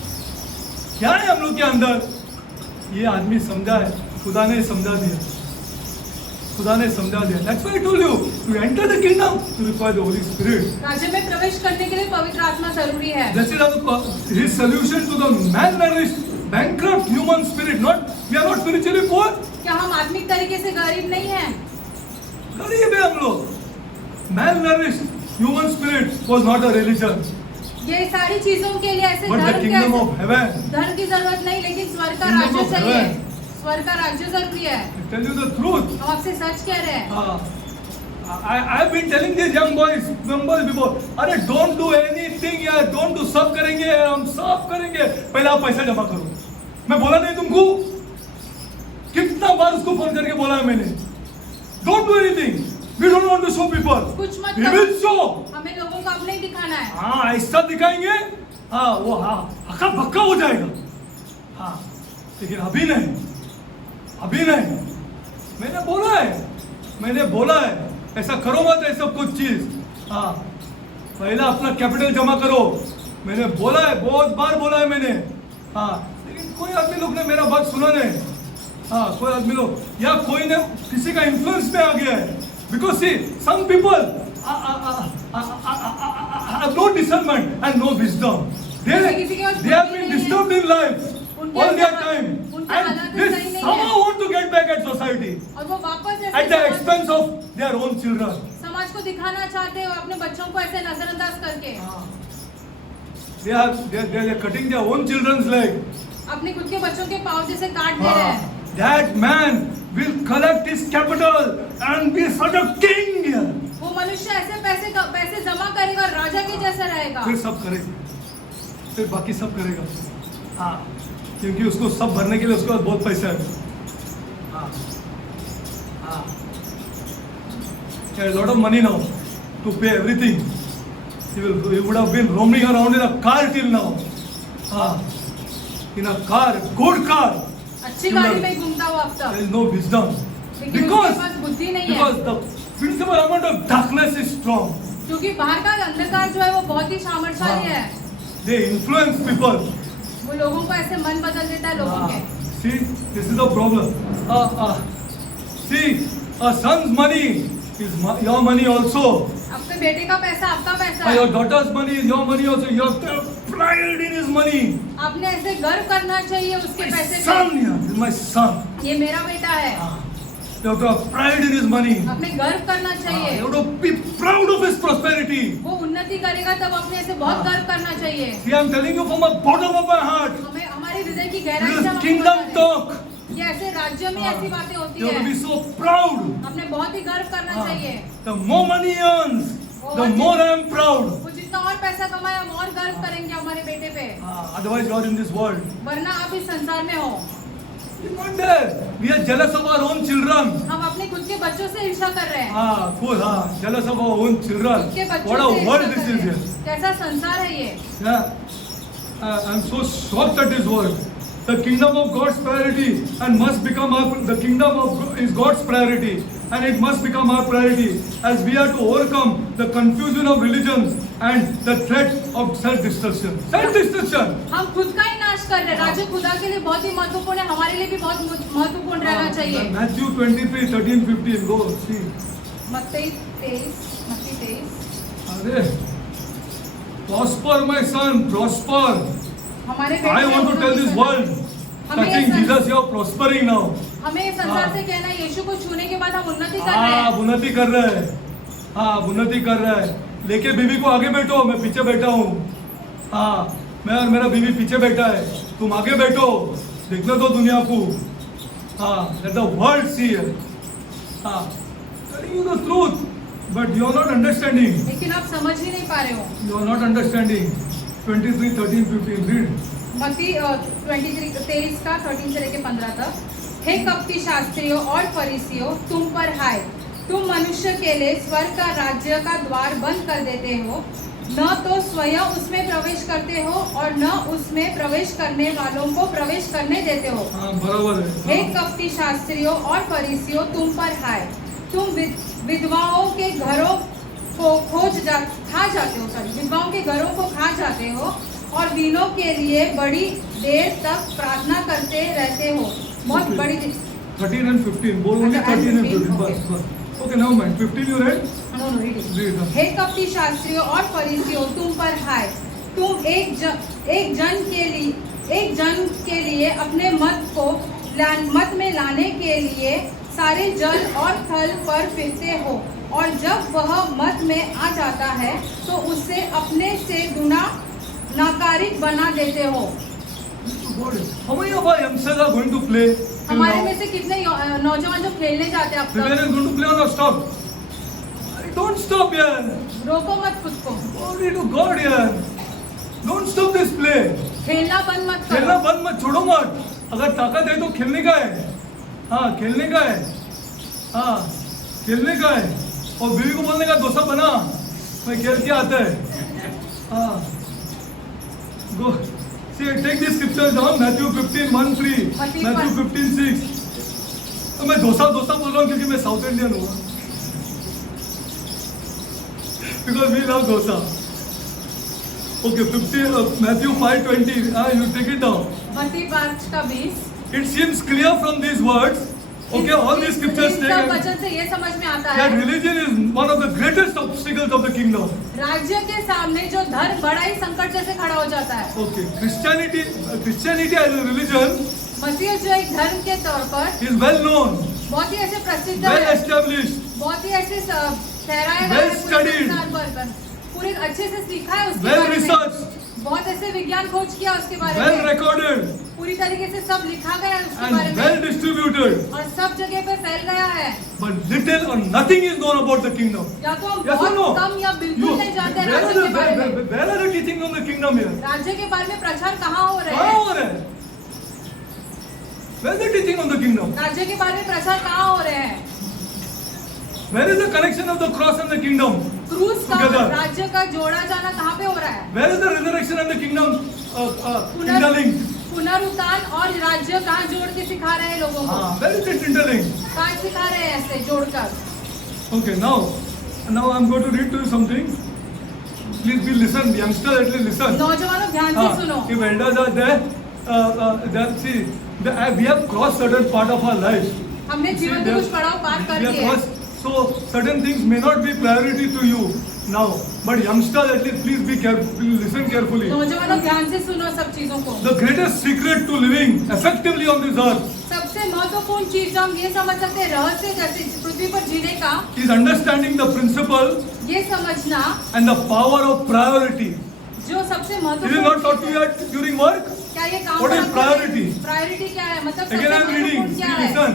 क्या है हम लोग के अंदर? ये आदमी समझा है, खुदा ने समझा दिया। That's why I told you to enter the kingdom you require the Holy Spirit. राज्य में प्रवेश करने के लिए पवित्र आत्मा जरूरी है। That's his solution to the malnourished, bankrupt human spirit. We are not spiritually poor. क्या हम आत्मिक तरीके से गरीब नहीं हैं? गरीब है हम लोग। Malnourished human spirit was not a religion, ये सारी चीजों के लिए ऐसे but the धर्म kingdom of heaven. धर्म की जरूरत नहीं, लेकिन स्वर्ग का Kingdom राज्य of चाहिए। heaven. स्वर्ग का राज्य जरूरी है। I tell you the truth. हम आपसे सच कह रहे हैं। I've been telling these young boys before, अरे don't do anything यार, don't do, सब करेंगे, हम सब करेंगे, पहले आप पैसा जमा करो। मैं बोला नहीं तुमको? कितना बार उसको फोन करके बोला है मैंने? Don't do anything. We don't want to show people. कुछ मत We करो। will show. हमें लोगों को अब नहीं दिखाना है। हाँ, ऐसा दिखाएंगे, हाँ वो हाँ हक्का बक्का हो जाएगा। हाँ, लेकिन अभी नहीं, अभी नहीं। मैंने बोला है ऐसा करो मत, ऐसा कुछ चीज। हाँ, पहला अपना कैपिटल जमा करो। मैंने बोला है, बहुत बार बोला है मैंने। हाँ, लेकिन कोई आदमी लोग ने मेरा बात सुना नहीं। हाँ, कोई आदमी लोग या कोई ने किसी का इन्फ्लुएंस में आ गया है। Because see some people have no discernment and no wisdom. They have been disturbed in life all their time, and they somehow want to get back at society और वो वापस ऐसे at the expense of their own children. समाज को दिखाना चाहते हो अपने बच्चों को ऐसे नजरअंदाज करके। They are cutting their own children's leg. अपने खुद के बच्चों के पाँव जैसे काट दे रहे हैं। That man will collect his capital and be such a king. वो मनुष्य ऐसे पैसे जमा करेगा, राजा के जैसा रहेगा। फिर सब करेगा, फिर बाकी सब करेगा। हाँ, क्योंकि उसको सब भरने के लिए उसके पास बहुत पैसा है। हाँ, हाँ, a lot of money now to pay everything. He would have been roaming around in a car till now. हाँ, in a car, good car. अच्छी गाड़ी में घूमता हुआ अब तक। There is no wisdom. लेकिन उसके पास बुद्धि नहीं है। Because the principal amount of darkness is strong. क्योंकि बाहर का अंधकार जो है वो बहुत ही सामर्थ्यशाली है। They influence people. वो लोगों को ऐसे मन बदल देता है लोगों के। See, this is the problem. See, a son's money is your money also. अपने बेटे का पैसा आपका पैसा है। Your daughter's money is your money also. You have to have pride in his money. आपने ऐसे गर्व करना चाहिए उसके पैसे Son, पे। yeah, this is my son. ये मेरा बेटा है। You have to have pride in his money. अपने गर्व करना You चाहिए। have to be proud of his prosperity. वो उन्नति करेगा तब अपने ऐसे बहुत गर्व करना चाहिए। See, I'm telling you from the bottom of my heart. हमें हमारे हृदय की गहराई This से is हम kingdom आपको बता रहे हैं। talk. ये ऐसे राज्य में ऐसी बातें होती You have to है। be so proud. हमने बहुत ही गर्व करना चाहिए। The more money he earns, the more I am proud. वो जितना और पैसा कमाए हम और गर्व करेंगे हमारे बेटे पे। Otherwise, you are in this world. वरना आप इस संसार में हो। We are not there. We are jealous of our own children. हम अपने खुद के बच्चों से ईर्ष्या कर रहे हैं। Cool. Jealous of our own children. खुद के बच्चों What से a ईर्ष्या world कर this रहे is हैं। here. कैसा संसार है ये? Yeah. I'm so shocked at this world. The kingdom of God's priority and must become the kingdom of is God's priority and it must become our priority as we are to overcome the confusion of religions and the threat of self-destruction. Self-destruction. हम खुद का ही नाश कर रहे हैं। राज्य खुदा के लिए बहुत ही महत्वपूर्ण है, हमारे लिए भी बहुत महत्वपूर्ण रहना चाहिए। Matthew 23:13-15. Go see. मत्ती 23। अरे, prosper my son, prosper. हमारे I want to tell this world, हमें touching ये Jesus, you are prospering now. हमें इस संसार से कहना है यीशु को छूने के बाद हम उन्नति कर रहे हैं। उन्नति कर रहे हैं। उन्नति कर रहा है। लेके बीवी को आगे बैठो, मैं पीछे बैठा हूँ। मैं और मेरा बीवी पीछे बैठा है, तुम आगे बैठो, देखने दो दुनिया को। Let the world see it. Telling you the truth, but you are not understanding. लेकिन आप समझ ही नहीं पा रहे हो। You are not understanding. 23:13-15 read. मत्ती 23 का 13 से लेके 15 तक। हे कपटी शास्त्रियों और फरीसियों, तुम पर हाय, तुम मनुष्य के लिए स्वर्ग का राज्य का द्वार बंद कर देते हो, न तो स्वयं उसमें प्रवेश करते हो और न उसमें प्रवेश करने वालों को प्रवेश करने देते हो। बराबर है। हे कपटी शास्त्रियों और फरीसियों, तुम पर हाय, तुम विधवाओं के घरों को खा जाते हो, विधवाओं के घरों को खा जाते हो और दीनों के लिए बड़ी देर तक प्रार्थना करते रहते हो। बहुत बड़ी 13 and 15. बोल only 13 and 15. बस. Okay, now mind. 15 you read? No, read Read. हे कपटी शास्त्रियों और फरीसियों, तुम पर हाय, तुम एक जन के लिए अपने मत में लाने के लिए सारे जल और थल पर फिरते हो और जब वह मत में आ जाता है तो उससे अपने से गुना नाकारिक बना देते हो। How many of our youngsters are going to play? हमारे में से कितने नौजवान जो खेलने जाते हैं अब Everyone तक? is going to play or not stop? Don't stop here. रोको मत खुद को, Glory to God here. Don't stop this play. खेलना बंद मत खेलना करो। बंद मत, छोड़ो मत। अगर ताकत है तो खेलने का है। खेलने का है। खेलने का है। और बीवी को बोलने का दोस्त बना, मैं खेल के आता है। गो See, take these scriptures down. Matthew 15:1-3, Matthew 15:6. तो मैं डोसा बोल रहा हूँ क्योंकि मैं साउथ इंडियन हूँ. Because we love dosa. Okay, 15, Matthew 5:20. You take it down. मत्ती 5:20. It seems clear from these words. Okay, all these scriptures इन सब वचन से ये समझ में आता that है religion is one of the greatest obstacles of the kingdom. राज्य के सामने जो धर्म बड़ा ही संकट जैसे खड़ा हो जाता है. Okay, Christianity as a religion मसीह जो एक धर्म के तौर पर is well known, बहुत ही ऐसे प्रसिद्ध well है, established, बहुत ही ऐसे ठहराया गया well है पूरे studied, संसार पर, पूरे अच्छे से सीखा है उसके well बारे में, researched, बहुत ऐसे विज्ञान खोज किया उसके बारे well में, recorded, पूरी तरीके से सब लिखा गया है उसके बारे and well में distributed. और सब जगह पे फैल गया है. But little or nothing is known about the kingdom. या तो हम Yes or no? बहुत कम या बिल्कुल नहीं जानते हैं राज्य के बारे में. where are the teaching of the kingdom here? राज्य के बारे में प्रचार कहाँ हो रहे कहाँ हैं? हो रहा है? Where is the teaching of the kingdom? राज्य के बारे में प्रचार कहाँ हो रहे हैं? Where is the connection of the cross and the kingdom? क्रूस का Together. राज्य का जोड़ा जाना कहाँ पे हो रहा है? Where is the resurrection and the kingdom interlinked? पुनरुत्थान और राज्य कहाँ जोड़ के सिखा रहे हैं लोगों को? Where is it interlinked? कहाँ सिखा रहे हैं ऐसे जोड़कर? Okay, now I'm going to read to you something. Please be listen, youngsters, at least listen. नौजवानों ध्यान से सुनो. If elders are there, see, we have crossed certain part of our life. हमने जीवन के कुछ पड़ाव पार कर We have दिए. crossed, so certain things may not be priority to you now. But youngsters, at least please be careful, please listen carefully. नौजवानों ध्यान से सुनो सब चीजों को. The greatest secret to living effectively on this earth सबसे महत्वपूर्ण चीज जो हम ये समझ सकते हैं रहस्य जैसे पृथ्वी पर जीने का, is understanding the principle ये समझना and the power of priority. जो सबसे It is not महत्वपूर्ण taught to चीज you है. at, during work. क्या ये काम What is करना priority? प्रायोरिटी क्या है? मतलब सबसे Again I am reading. महत्वपूर्ण See, क्या है? listen.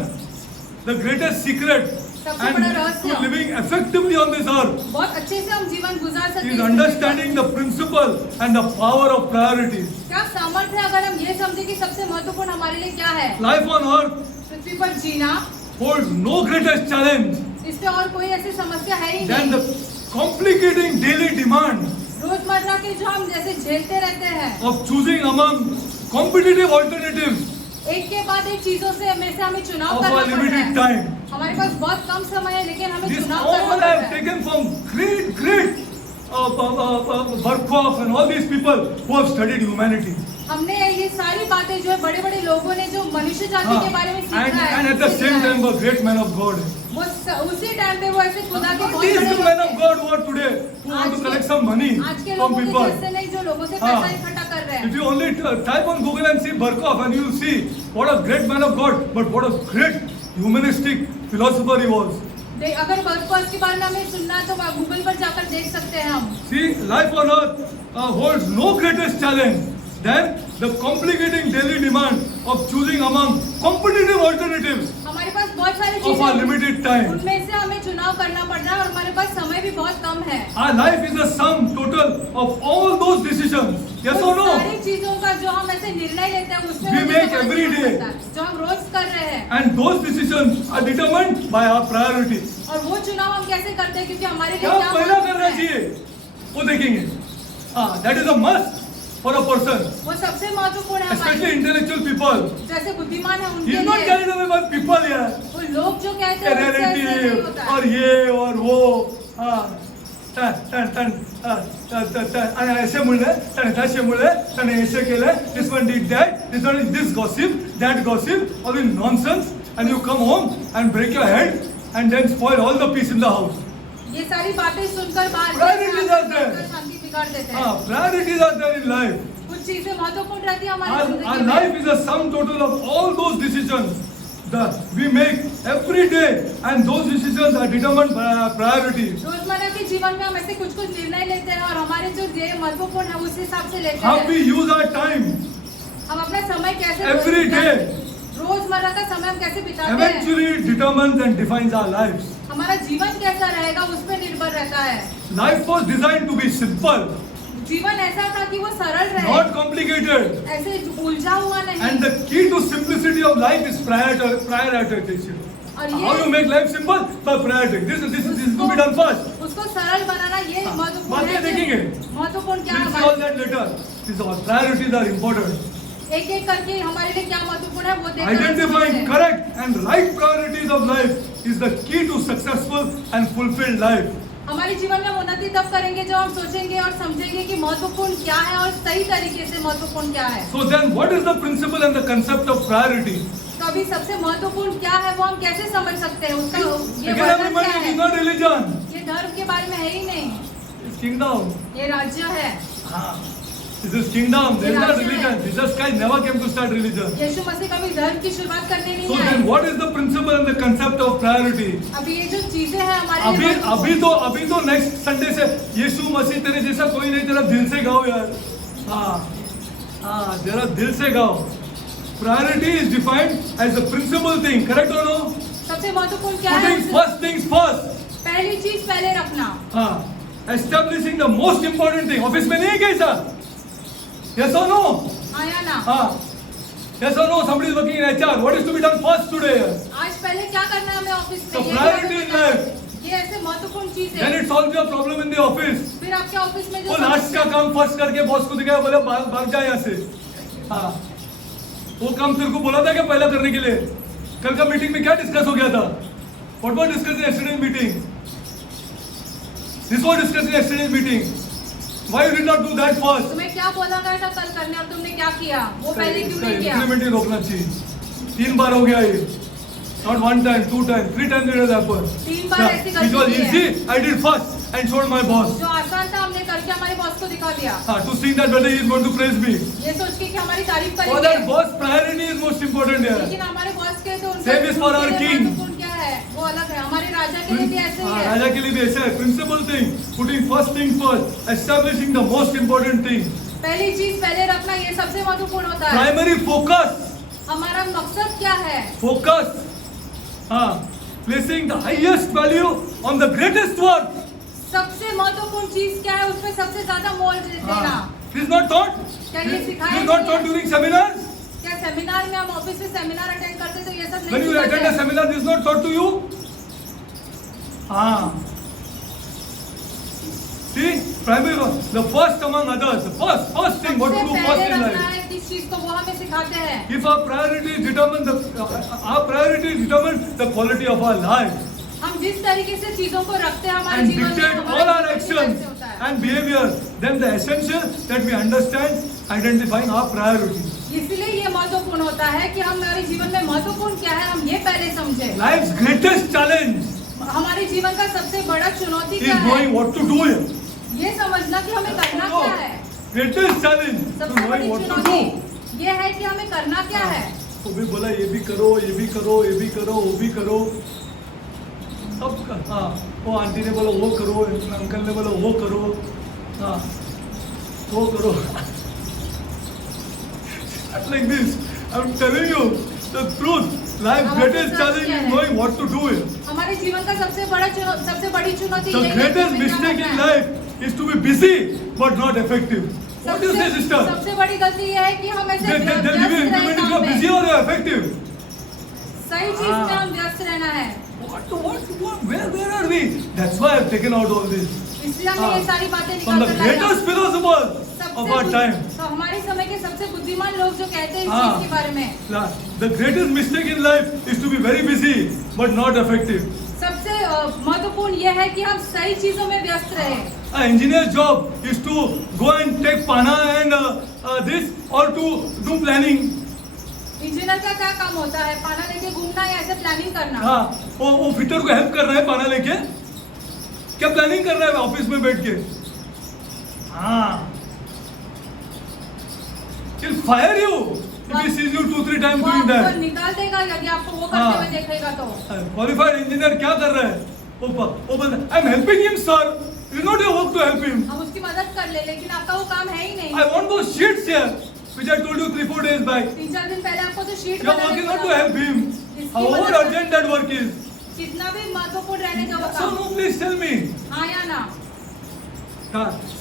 The greatest secret सबसे and बड़ा रहस्य to living effectively on this earth बहुत अच्छे से हम जीवन गुजार सकते is हैं. understanding the principle and the power of priorities. क्या सामर्थ्य है अगर हम ये समझे कि सबसे महत्वपूर्ण हमारे लिए क्या है? Life on earth पृथ्वी पर जीना, holds no greatest challenge इससे और कोई ऐसी समस्या है ही than नहीं. the complicating daily demand रोजमर्रा के जो हम जैसे झेलते रहते हैं, of choosing among competitive alternatives एक के बाद एक चीजों से में से हमें चुनाव of करना our पड़ रहा limited है. time. हमारे पास बहुत कम समय है लेकिन हमें This चुनाव all करना I पड़ have रहा है. taken from great Barkhoff and all these people who have studied humanity. हमने ये सारी बातें जो है बड़े बड़े लोगों ने जो मनुष्य जाति के बारे में सीखा है, And at the same time a great man of God. वो उसी टाइम पे वो ऐसे खुदा के बहुत These बड़े the लोग men of थे. God who are today who want to collect some money आज के from लोगों के people. जैसे नहीं जो लोगों से हाँ. पैसा इकट्ठा कर रहे If हैं. you only type on Google and see Barkhoff and you will see what a great man of God, but what a great humanistic philosopher he was. अगर बर्कहॉफ के बारे में हमें सुनना है तो गूगल पर जाकर देख सकते हैं हम. See, life on earth holds no greatest challenge than the complicating daily demand of choosing among competitive alternatives हमारे पास बहुत सारी of our चीजें limited time. उनमें से हमें चुनाव करना पड़ रहा है और हमारे पास समय भी बहुत कम है. Our life is a sum total of all those decisions. Yes or उन no? सारी चीजों का जो हम ऐसे निर्णय लेते हैं उसमें We हमें make समझना every day. पड़ता है, जो हम रोज कर रहे हैं. And those decisions are determined by our priorities. और वो चुनाव हम कैसे करते हैं क्योंकि हमारे लिए क्या क्या पहला महत्वपूर्ण करना है. चाहिए वो देखेंगे. That is a must for a person, वो सबसे महत्वपूर्ण है especially हमारे intellectual people. जैसे बुद्धिमान है He उनके is not लिए. carried away by people here. वो लोग जो कहते हैं उससे ऐसे नहीं Relative होता और है. ये और वो आणि ऐसे म्हणले त्याने तसे म्हणले त्याने ऐसे केले this one did that this gossip that gossip all this nonsense and you come home and break your head and then spoil all the peace in the house. ये सारी बातें सुनकर बाहर Priorities are there. शांति बिगाड़ देते हैं. Priorities are there in life. कुछ चीजें महत्वपूर्ण रहती है हमारी Our जिंदगी में. life is a sum total of all those decisions that we make every day and those decisions are determined by our priorities. रोजमर्रा के जीवन में हम ऐसे कुछ कुछ निर्णय लेते हैं और हमारे जो ध्येय महत्वपूर्ण है उस हिसाब से लेते How हैं. we use our time हम अपना समय कैसे every day रोजमर्रा का समय हम कैसे बिताते हैं, eventually determines and defines our lives. हमारा जीवन कैसा रहेगा उस पर निर्भर रहता है. Life was designed to be simple, जीवन ऐसा था कि वो सरल रहे, not complicated. ऐसे उलझा हुआ नहीं. And the key to simplicity of life is prioritization. और How you ये make life simple? By prioritizing. This is to be done first. उसको सरल बनाना ये महत्वपूर्ण बातें है. देखेंगे. महत्वपूर्ण क्या We'll है see all that later. These our priorities are important. एक एक करके हमारे लिए क्या महत्वपूर्ण है वो देखना Identifying जरूरी है। correct and right priorities of life is the key to successful and fulfilled life. हमारे जीवन में उन्नति तब करेंगे जब हम सोचेंगे और समझेंगे कि महत्वपूर्ण क्या है और सही तरीके से महत्वपूर्ण क्या है। So then, what is the principle and the concept of priority? तो अभी सबसे महत्वपूर्ण क्या है वो हम कैसे समझ सकते हैं उसका ये Again, I'm वर्णन क्या reminding है? you, not religion. ये धर्म के बारे में है ही नहीं, It's kingdom. ये राज्य है। This is kingdom. There is not राज्य religion. है। Jesus Christ never came to start religion. यीशु मसीह कभी धर्म की शुरुआत करने So नहीं then, आए। what is the principle and the concept of priority? अभी ये जो चीजें हैं हमारे लिए अभी तो नेक्स्ट संडे से यीशु मसीह तेरे जैसा कोई नहीं, तेरा दिल से गाओ यार। हाँ जरा दिल से गाओ। Priority is defined as the principal thing, correct or no? सबसे महत्वपूर्ण क्या है? Putting first things first. पहली चीज पहले रखना। हाँ, establishing the most important thing. Office में नहीं है कैसा? Yes or no? हाँ या ना? हाँ, yes or no? Somebody is working in HR. What is to be done first today? आज पहले क्या करना है हमें ऑफिस में? So ये priority in life. ये ऐसे महत्वपूर्ण चीज Then है। it solves your problem in the office. फिर आपके ऑफिस में जो वो लास्ट का काम फर्स्ट करके बॉस को दिखाया, बोले भाग जा यहाँ से। हाँ, वो काम तेरे को बोला था क्या पहला करने के लिए? कल का मीटिंग में क्या डिस्कस हो गया था? What was discussed in yesterday's meeting? This was discussed in yesterday's meeting. Why you did not do that first? तुम्हें क्या बोला गया था कल करने और तुमने क्या किया? वो पहले क्यों नहीं किया? इंप्लीमेंट ही रोकना चाहिए। 3 बार हो गया ये। Not 1 time, 2 times, 3 times it has happened. 3 बार ऐसी It was गलती की है। easy. I did first and showed my boss. जो आसान था हमने करके हमारे बॉस को दिखा दिया। To see that whether he is going to praise me. ये सोच के कि हमारी तारीफ For करेंगे। that boss priority is most important here. लेकिन हमारे बॉस के तो Same is for our king. महत्वपूर्ण क्या है? वो अलग है। हमारे राजा के लिए भी ऐसे ही है। राजा के लिए भी ऐसा है। Principal thing, putting first thing first, establishing the most important thing. पहली चीज पहले रखना ये सबसे महत्वपूर्ण होता है। Primary focus. हमारा मकसद क्या है? Focus. Placing the highest value on the greatest work. सबसे महत्वपूर्ण चीज क्या है? उसमें सबसे ज्यादा मोल देना। This is not taught. क्या ये सिखाया This is not नहीं taught है? during seminars. क्या सेमिनार में हम ऑफिस में सेमिनार अटेंड करते तो ये सब When नहीं you attend a सिखाते? seminar, this is not taught to you. See, primary, the first among others, the first thing, what to do सबसे first पहले in रखना life. है किस चीज को वो हमें सिखाते हैं। If our priority determine the quality of our life हम जिस तरीके से चीजों को रखते हैं हमारे and जीवन में dictate हमारे all our जीवन में actions कैसे होता है। and behavior, then the essential that we understand identifying our priority. इसलिए ये महत्वपूर्ण होता है कि हम हमारे जीवन में महत्वपूर्ण क्या है हम ये पहले समझे। Life's greatest challenge हमारे जीवन का सबसे बड़ा चुनौती is क्या है? knowing what to do. ये समझना कि हमें करना क्या है। Greatest challenge to सबसे बड़ी knowing what to चुनौती do. ये है कि हमें करना क्या है। वो भी बोला ये भी करो, ये भी करो, ये भी करो, वो भी करो। सब वो आंटी ने बोला वो करो, अंकल ने बोला वो करो, वो करो। Not like this. I'm telling you the truth. Life's greatest challenge is knowing what to do. हमारे जीवन का सबसे बड़ी चुनौती The ये है कि greatest हमें क्या mistake करना in है। life is to be busy but not effective. What do you say, sister? सबसे बड़ी गलती ये है कि हम ऐसे They'll give you व्यस्त implement if रहे you are काम busy में। or you are effective. सही चीज में हम व्यस्त रहना है। Where are we? That's why I've taken out all this. इसलिए हमें ये सारी बातें From निकाल the कर लाए। greatest philosophers of our time. तो हमारे समय के सबसे बुद्धिमान लोग जो कहते हैं इस चीज के बारे में। The greatest mistake in life is to be very busy but not effective. सबसे महत्वपूर्ण यह है कि हम सही चीजों में व्यस्त रहे। An engineer's job is to go and take pana and this or to do planning. Engineer का क्या काम होता है? पाना लेके घूमना या ऐसे प्लानिंग करना? वो फिटर को हेल्प कर रहा है पाना लेके, क्या प्लानिंग कर रहा है ऑफिस में बैठ के? He'll fire you if he sees you 2-3 times वो doing आपको that. निकाल देगा यदि आपको वो करते हुए देखेगा तो। क्वालिफाइड इंजीनियर क्या कर रहा है? वो बंदा, I am helping him sir, it is not your work to help him. हम उसकी मदद कर ले लेकिन आपका वो काम है ही नहीं। I want those sheets here which I told you 3-4 days back. 3-4 दिन पहले आपको तो sheet You are working not to help him. How urgent that work is. कितना भी महत्वपूर्ण रहने का वो So काम। no, please tell me. हाँ या ना?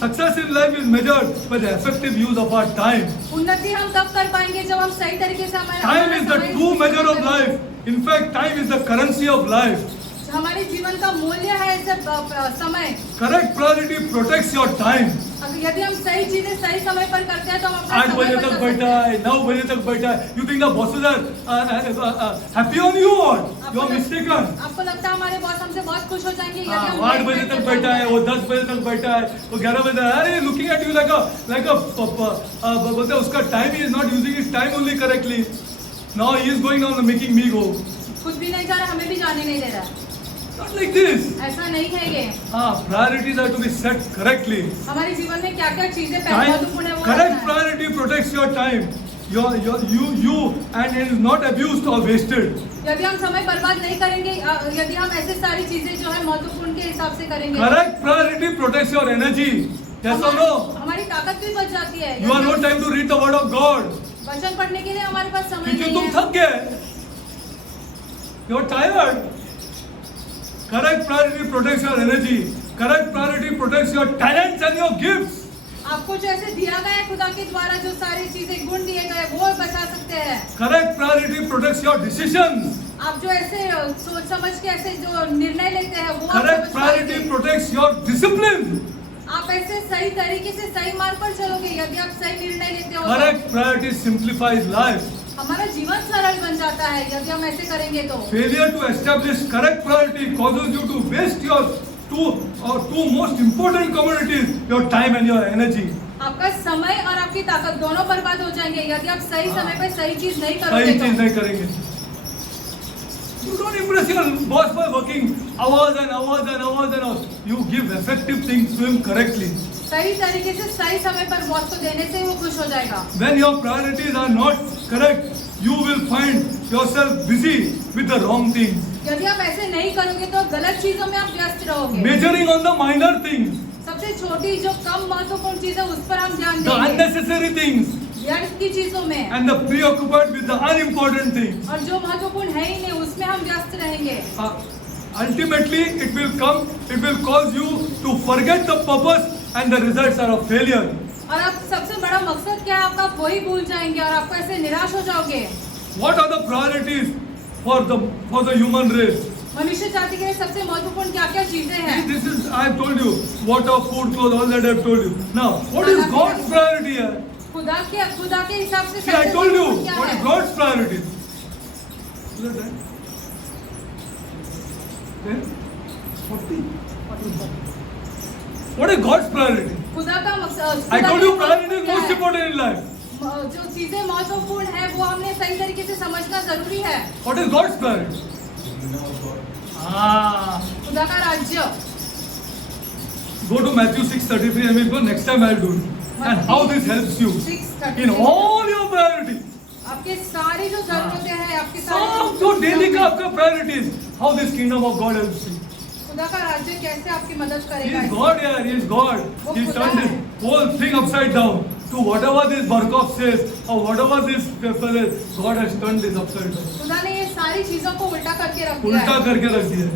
Success in life is measured by the effective use of our time. उन्नति हम तब कर पाएंगे जब हम सही तरीके से हमारे Time is the true measure of life. In fact, time is the currency of life. हमारे जीवन का मूल्य है ऐसे समय। Correct priority protects your time. अगर यदि हम सही चीजें सही समय पर करते हैं तो हम अपना 8 समय बजे बचा तक सकते बैठा हैं। है, 9 बजे तक बैठा है. You think the bosses are happy on you or you are mistaken? आपको लगता है हमारे बॉस हमसे बहुत खुश हो जाएंगे यदि हाँ, हम 8 लेट बजे नाइट तक करते बैठा है, हैं। वो 10 बजे तक बैठा है, वो 11 बजे तक, अरे looking at you like a बोलते हैं उसका time he is not using his time only correctly. Now he is going on making me go. कुछ भी नहीं जा रहा, हमें भी जाने नहीं दे रहा। Not like this. ऐसा नहीं कहेंगे। हाँ, priorities are to be set correctly. हमारे जीवन में क्या क्या चीजें पहले Time, महत्वपूर्ण है वो correct रखना है। priority protects your time. You and it is not abused or wasted. यदि हम समय बर्बाद नहीं करेंगे, यदि हम ऐसे सारी चीजें जो है महत्वपूर्ण के हिसाब से करेंगे, Correct priority protects your energy. Yes or no? हमारी ताकत भी बच जाती है। You have no time to read the word of God. वचन पढ़ने के लिए हमारे पास समय क्योंकि नहीं तुम है। थक गए. You are tired. Correct priority protects your energy. Correct priority protects your talents and your gifts. आपको जो ऐसे दिया गया है खुदा के द्वारा, जो सारी चीजें गुण दिए गए वो बचा सकते हैं। Correct priority protects your decisions. आप जो ऐसे सोच समझ के ऐसे जो निर्णय लेते हैं वो आप Correct समझ priority पाएंगे। protects your discipline. आप ऐसे सही तरीके से सही मार्ग पर चलोगे यदि आप सही निर्णय लेते हो। Correct priority simplifies life. हमारा जीवन सरल बन जाता है यदि हम ऐसे करेंगे तो। Failure to establish correct priority causes you to waste your two most important commodities, your time and your energy. आपका समय और आपकी ताकत दोनों बर्बाद हो जाएंगे यदि आप सही समय पे सही चीज नहीं करोगे सही तो। चीज नहीं करेंगे. You don't impress your boss by working hours and hours and hours and hours. You give effective things to him correctly. सही तरीके से सही समय पर बॉस को देने से वो खुश हो जाएगा। When your priorities are not correct, you will find yourself busy with the wrong things. यदि आप ऐसे नहीं करोगे तो गलत चीजों में आप व्यस्त रहोगे। Majoring on the minor things, सबसे छोटी जो कम महत्वपूर्ण चीज है उस पर हम ध्यान the देंगे, unnecessary things, व्यर्थ की चीजों में, and the preoccupied with the unimportant things. और जो महत्वपूर्ण है ही नहीं उसमें हम व्यस्त रहेंगे। Ultimately, it will cause you to forget the purpose and the results are of failure. और आप सबसे बड़ा मकसद क्या है आपका, आप वही भूल जाएंगे और आपको ऐसे निराश हो जाओगे। What are the priorities for the human race? मनुष्य जाति के लिए सबसे महत्वपूर्ण क्या क्या चीजें हैं? This is, I have told you, water, food, clothes, all that I have told you. Now, what is God's priority here? खुदा के हिसाब से See, I सबसे told you, महत्वपूर्ण क्या what is है? God's priority? Is that right? 10? 40? What is God's priority? खुदा का मकसद, I खुदा told के you priority is महत्वपूर्ण क्या most है? important in life. जो चीजें महत्वपूर्ण है वो हमने सही तरीके से समझना जरूरी है। What is God's priority? खुदा का राज्य। Go to Matthew 6:33 and we'll go next time I'll do it. And how this helps you 6:33 in all your priorities. आपके सारी जो जरूरतें हैं, आपके सारे सब जो डेली का आपका priorities, how this kingdom of God helps you. खुदा का राज्य कैसे आपकी मदद He करेगा? is God here, He is God. He turned this whole thing upside down to whatever this Barkov says or whatever this paper says. God has turned this upside down. खुदा ने ये सारी चीजों को उल्टा करके रख दिया उल्टा है। करके रख दिया है.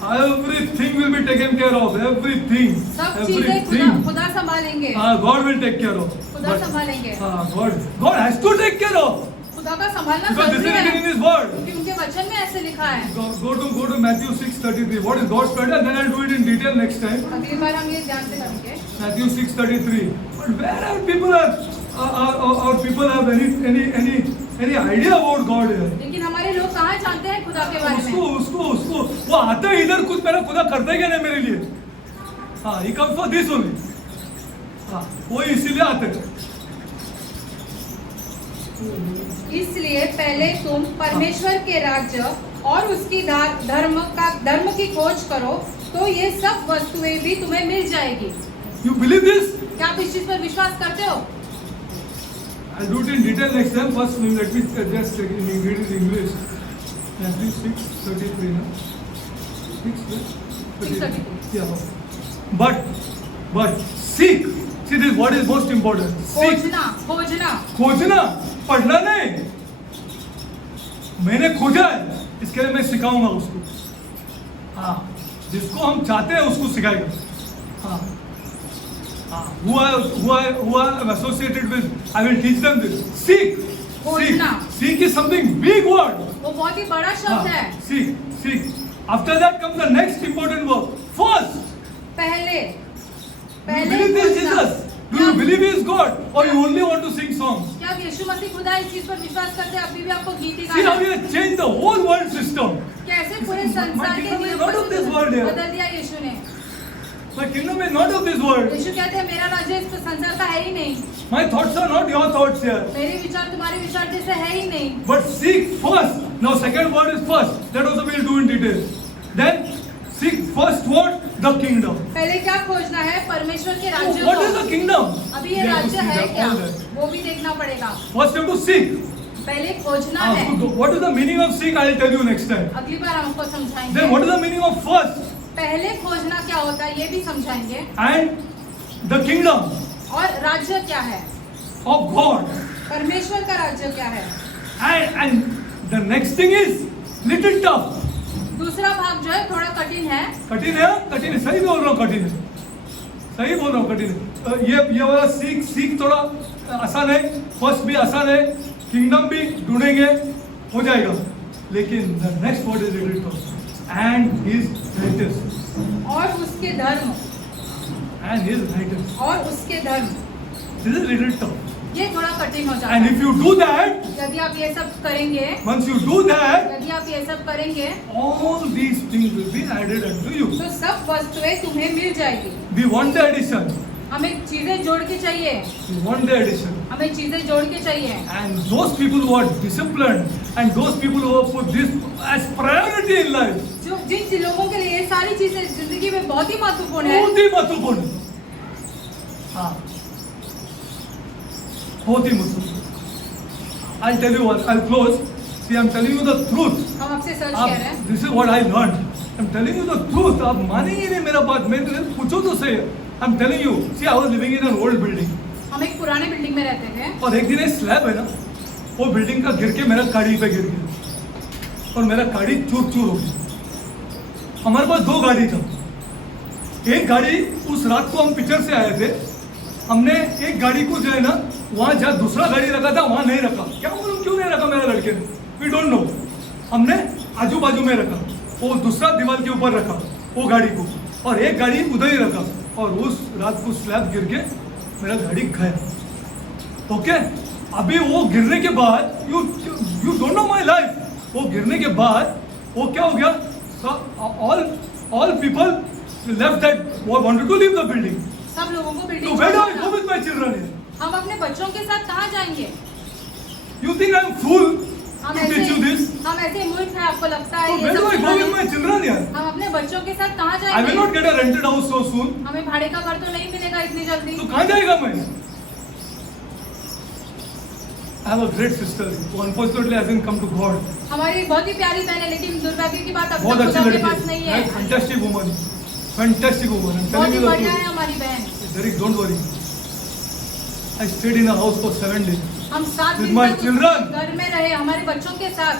Everything will be taken care of. Everything. सब चीजें खुदा संभालेंगे। God will take care of. खुदा संभालेंगे। God has to take care of. खुदा का संभालना Because this is जरूरी written in है His word. क्योंकि उनके वचन में ऐसे लिखा है। Go to Matthew 6:33. What is God's plan? And then I'll do it in detail next time. अगली बार हम ये ध्यान से करेंगे। Matthew 6:33. But where are people or people have any idea about God here? लेकिन हमारे लोग कहाँ जानते हैं खुदा के बारे में? उसको वो आते हैं इधर, कुछ मेरा खुदा करता है क्या नहीं मेरे लिए? हाँ, he comes for this only. हाँ, वो इसीलिए आते हैं. इसलिए पहले तुम परमेश्वर के राज्य और उसकी धर्म की खोज करो तो ये सब वस्तुएं भी तुम्हें मिल जाएगी। You believe this? क्या आप इस चीज पर विश्वास करते हो? I'll do it in detail next time. First, let me just read it in English. Matthew 6:33. 6:33. Yeah. But seek. See, this what is most important. Seek. खोजना, पढ़ना नहीं. मैंने खोजा है, इसके लिए मैं सिखाऊंगा उसको. हाँ, जिसको हम चाहते हैं उसको सिखाएगा. हाँ. Who I am associated with, I will teach them this. Seek. Seek is something big word. वो बहुत ही बड़ा शब्द है। Seek. After that comes the next important word. First. Do you पहले believe this खोजना। Jesus? Do you believe he is God? Or you only want to sing songs? क्या आप यीशु मसीह खुदा है, इस चीज पर विश्वास करते हैं? अभी भी आपको गीत ही See गाना how he has changed the whole world system. कैसे पूरे My संसार के kingdom is नियम not of this world here. बदल दिया यीशु ने। My kingdom is not of this world. यीशु कहते हैं मेरा राज्य इस संसार का है ही नहीं, My thoughts are not your thoughts here. मेरे विचार तुम्हारे विचार जैसे है ही नहीं। But seek first. Now second word is first. That also we'll do in detail. Then seek first what? The kingdom. पहले क्या खोजना है? परमेश्वर के So राज्य what is the को। kingdom? अभी ये We have to राज्य see है that, क्या, all that. वो भी देखना पड़ेगा। First you have to seek. पहले खोजना है। So what is the meaning of seek? I'll tell you next time. अगली बार हमको समझाएंगे। Then what is the meaning of first? पहले खोजना क्या होता है ये भी समझाएंगे। And the kingdom और राज्य क्या है, of God. परमेश्वर का राज्य क्या है। And the next thing is little tough. दूसरा भाग जो है थोड़ा कठिन है। कठिन है, कठिन है, सही बोल रहा हूँ, कठिन है, सही बोल रहा हूँ, कठिन है। ये वाला सीख थोड़ा आसान है, फर्स्ट भी आसान है, किंगडम भी ढूंढेंगे, हो जाएगा। लेकिन the next word is little tough and his righteousness, और उसके धर्म, एंड हिज राइटियसनेस, और उसके धर्म, दिस इज लिटिल टफ। ये थोड़ा कठिन हो जाता एंड है। इफ यू डू दैट, यदि आप ये सब करेंगे, once you do that, यदि आप ये सब करेंगे all these things will be added unto you. तो सब वस्तुएं तुम्हें मिल जाएगी। We want the addition. हमें चीजें जोड़ के चाहिए, We want the addition. हमें चीजें जोड़ के चाहिए। And those people who are disciplined and those people who have put this as priority in life, जो जिन लोगों के लिए ये सारी चीजें जिंदगी में बहुत ही महत्वपूर्ण है, बहुत ही महत्वपूर्ण, हाँ, बहुत ही महत्वपूर्ण। I'll tell you what, I'll close. See, I'm telling you the truth. हम आपसे सच कह रहे हैं। This is what I learned. I'm telling you the truth. आप मानेंगे नहीं मेरा बात, मैं पूछो तो सही। I'm telling you. See, I was living in an old building. हम एक पुराने बिल्डिंग में रहते थे, और एक दिन एक स्लैब है ना, वो बिल्डिंग का गिर के मेरा गाड़ी पे गिर गया और मेरा गाड़ी चूर चूर हो गई। हमारे पास दो गाड़ी था। एक गाड़ी उस रात को हम पिक्चर से आए थे, हमने एक गाड़ी को जो है ना वहाँ जहाँ दूसरा गाड़ी रखा था वहाँ नहीं रखा। क्या मालूम क्यों नहीं रखा मेरे लड़के ने, वी डोंट नो। हमने आजू बाजू में रखा, वो दूसरा दीवार के ऊपर रखा वो गाड़ी को, और एक गाड़ी उधर ही रखा। और उस रात को स्लैब गिर के मेरा गाड़ी गया। ओके, अभी वो गिरने के बाद you don't know my life, वो गिरने के बाद वो क्या हो गया, all people left that wanted to leave the building. सब लोगों को So building where do I छोड़ना go था। with my children here? हम अपने बच्चों के साथ कहाँ जाएंगे? You think I'm fool हम to teach you this? ऐसे मूर्ख हैं, आपको लगता है So ये where do सब I go with सिखाने? my children here? हम अपने बच्चों के साथ कहाँ I will जाएंगे? not get a rented house so soon. हमें भाड़े का घर तो नहीं मिलेगा इतनी जल्दी। तो कहाँ जाएगा मैं? I have a great sister who unfortunately hasn't come to God. हमारी बहुत ही प्यारी बहन है, लेकिन दुर्भाग्य की बात अब बहुत तक अच्छी खुदा के लड़की पास नहीं है। है, fantastic woman, fantastic woman. I'm बहुत telling ही you the बढ़िया है truth. हमारी बहन। Derek, don't worry. I stayed in her house for 7 days. हम 7 With दिन my तक children. घर में रहे हमारे बच्चों के साथ।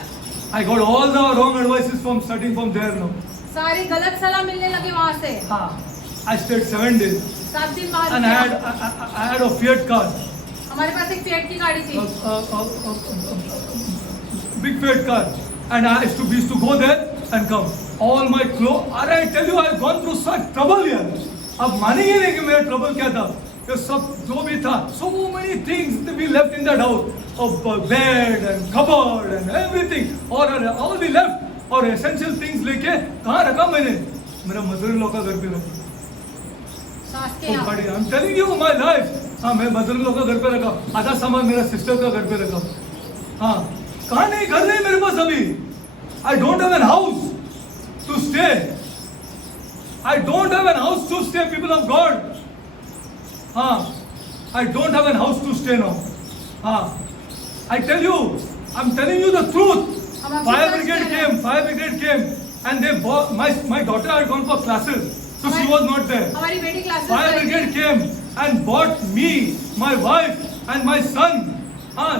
I got all the wrong advices from starting from there now. सारी गलत सलाह मिलने लगी वहाँ से। I stayed 7 days 7 दिन बाहर and किया। I had a Fiat car. हमारे पास एक फिएट की गाड़ी थी, Big Fiat car, and we used to go there and come. All my clothes, and I tell you, I've gone through such trouble here. अब मानेंगे नहीं कि मेरा trouble क्या था, कि सब जो भी था, so many things that we left in that house, of bed and cupboard and everything, all we left, और essential things लेके कहाँ रखा मैंने, मेरा मदर-in-law का घर पे रखा। सास के तो यहाँ। गाड़ी, I'm telling you my life. हाँ, मैं मदर-in-law का घर पे रखा, आधा सामान मेरा सिस्टर का घर पे रखा। हाँ, कहाँ नहीं, घर नहीं मेरे पास अभी। I don't have an house to stay. I don't have an house to stay, people of God. हाँ, I don't have an house to stay now. हाँ, I tell you, I'm telling you the truth. Fire brigade came, and they bought, my daughter had gone for classes, so she was not there. हमारी बेटी क्लासेस Fire गई brigade थी। came and bought me, my wife, and my son.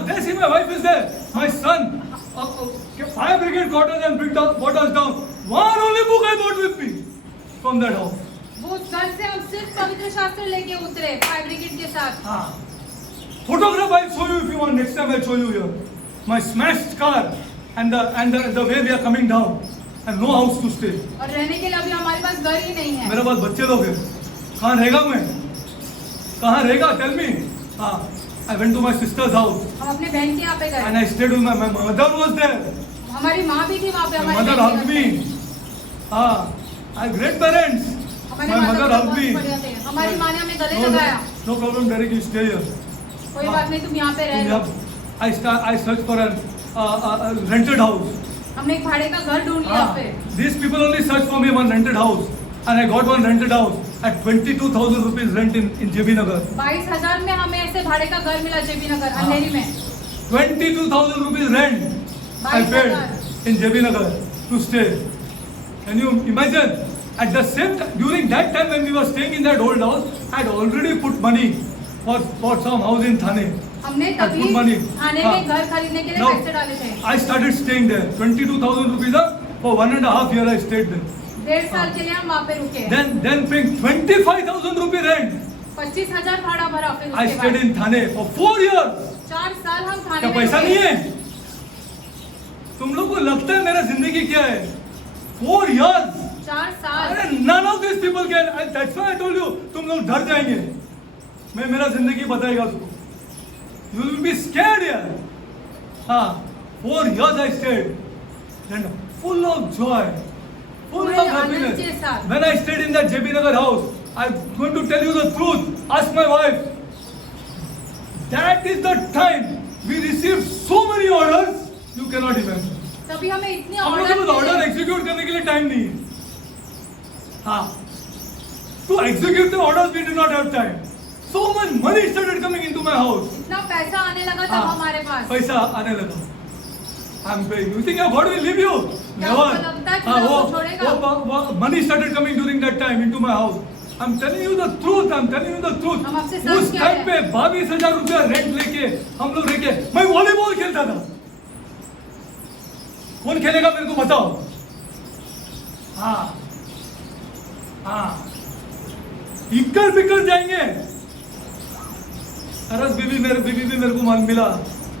There see my wife is there. My son. Fire brigade got us and brought us down. One only book I bought with me from that house. वो घर से हम सिर्फ पवित्र शास्त्र लेके उतरे फायर ब्रिगेड के साथ। Photograph I'll show you if you want. Next time I'll show you here. My smashed car and the way we are coming down and no house to stay. और रहने के लिए अभी हमारे पास घर ही नहीं है। मेरे पास बच्चे लोग हैं, कहाँ रहेगा मैं? कहाँ रहेगा? Tell me. हाँ, I went to my sister's house हम अपने बहन के यहाँ पे and गए. I stayed with my mother was there. हमारी माँ भी थी वहाँ पे. My हमारी mother बहन hugged के me. यहाँ पे. हाँ, I had great parents. हमारे My माता mother पिता hugged बहुत me. बढ़िया थे. हमारी माँ ने हमें गले No, लगाया. no problem, Derek, you stay here. कोई बात नहीं, तुम यहाँ पे रह लो. I searched for a rented house. हमने एक भाड़े का घर ढूंढ लिया हाँ, फिर. these people only searched for me one rented house, and I got one rented house at 22,000 rupees rent in JB Nagar. 22,000 में हमें ऐसे भाड़े का घर मिला जेबी नगर हाँ. अंधेरी में. 22,000 rupees rent I 22,000. paid in JB Nagar to stay. Can you imagine? At the same time, during that time when we were staying in that old house, I had already put money for some house in Thane. हमने I तभी put money. थाने हाँ. में घर खरीदने के लिए Now, पैसे डाले थे. I started staying there. 22,000 rupees for 1.5 years I stayed there. 1.5 साल के लिए हम वहाँ पे रुके. Then paying 25,000 rupees rent. 25,000 भाड़ा भरा फिर I उसके stayed बाद. in Thane for 4 years. 4 साल हम थाने क्या में पैसा रुके. नहीं है? तुम लोग को लगता है मेरा जिंदगी क्या है? 4 years. 4 साल. अरे none of these people can. That's why I told you. तुम लोग डर जाएंगे. मैं मेरा जिंदगी बताएगा तुमको. You will be scared यार. हाँ, 4 years I stayed. And full of joy, full पूरे of आनंद के happiness. साथ. When I stayed in that JB Nagar house, I'm going to tell you the truth. Ask my wife. That is the time we received so many orders. You cannot imagine. तभी हमें इतने हम लोग के पास ऑर्डर ऑर्डर एग्जीक्यूट करने के लिए टाइम नहीं है. हाँ, to execute the orders we did not have time. So much money started coming into my house. इतना पैसा आने लगा तब हाँ, हमारे पास. पैसा आने लगा. I'm paying. You think your God will leave you? क्या Never. आपको लगता है कि हाँ, वो छोड़ेगा? money started coming during that time into my house. I'm telling you the truth. I'm telling you the truth. हम आपसे सच उस कह टाइम रहे पे 22,000 रुपया रेंट लेके हम लोग लेके मैं वॉलीबॉल खेलता था. कौन खेलेगा मेरे को बताओ. हाँ, हाँ, इक्कर बिक्कर जाएंगे. सरस बीबी भी मेरे को मान मिला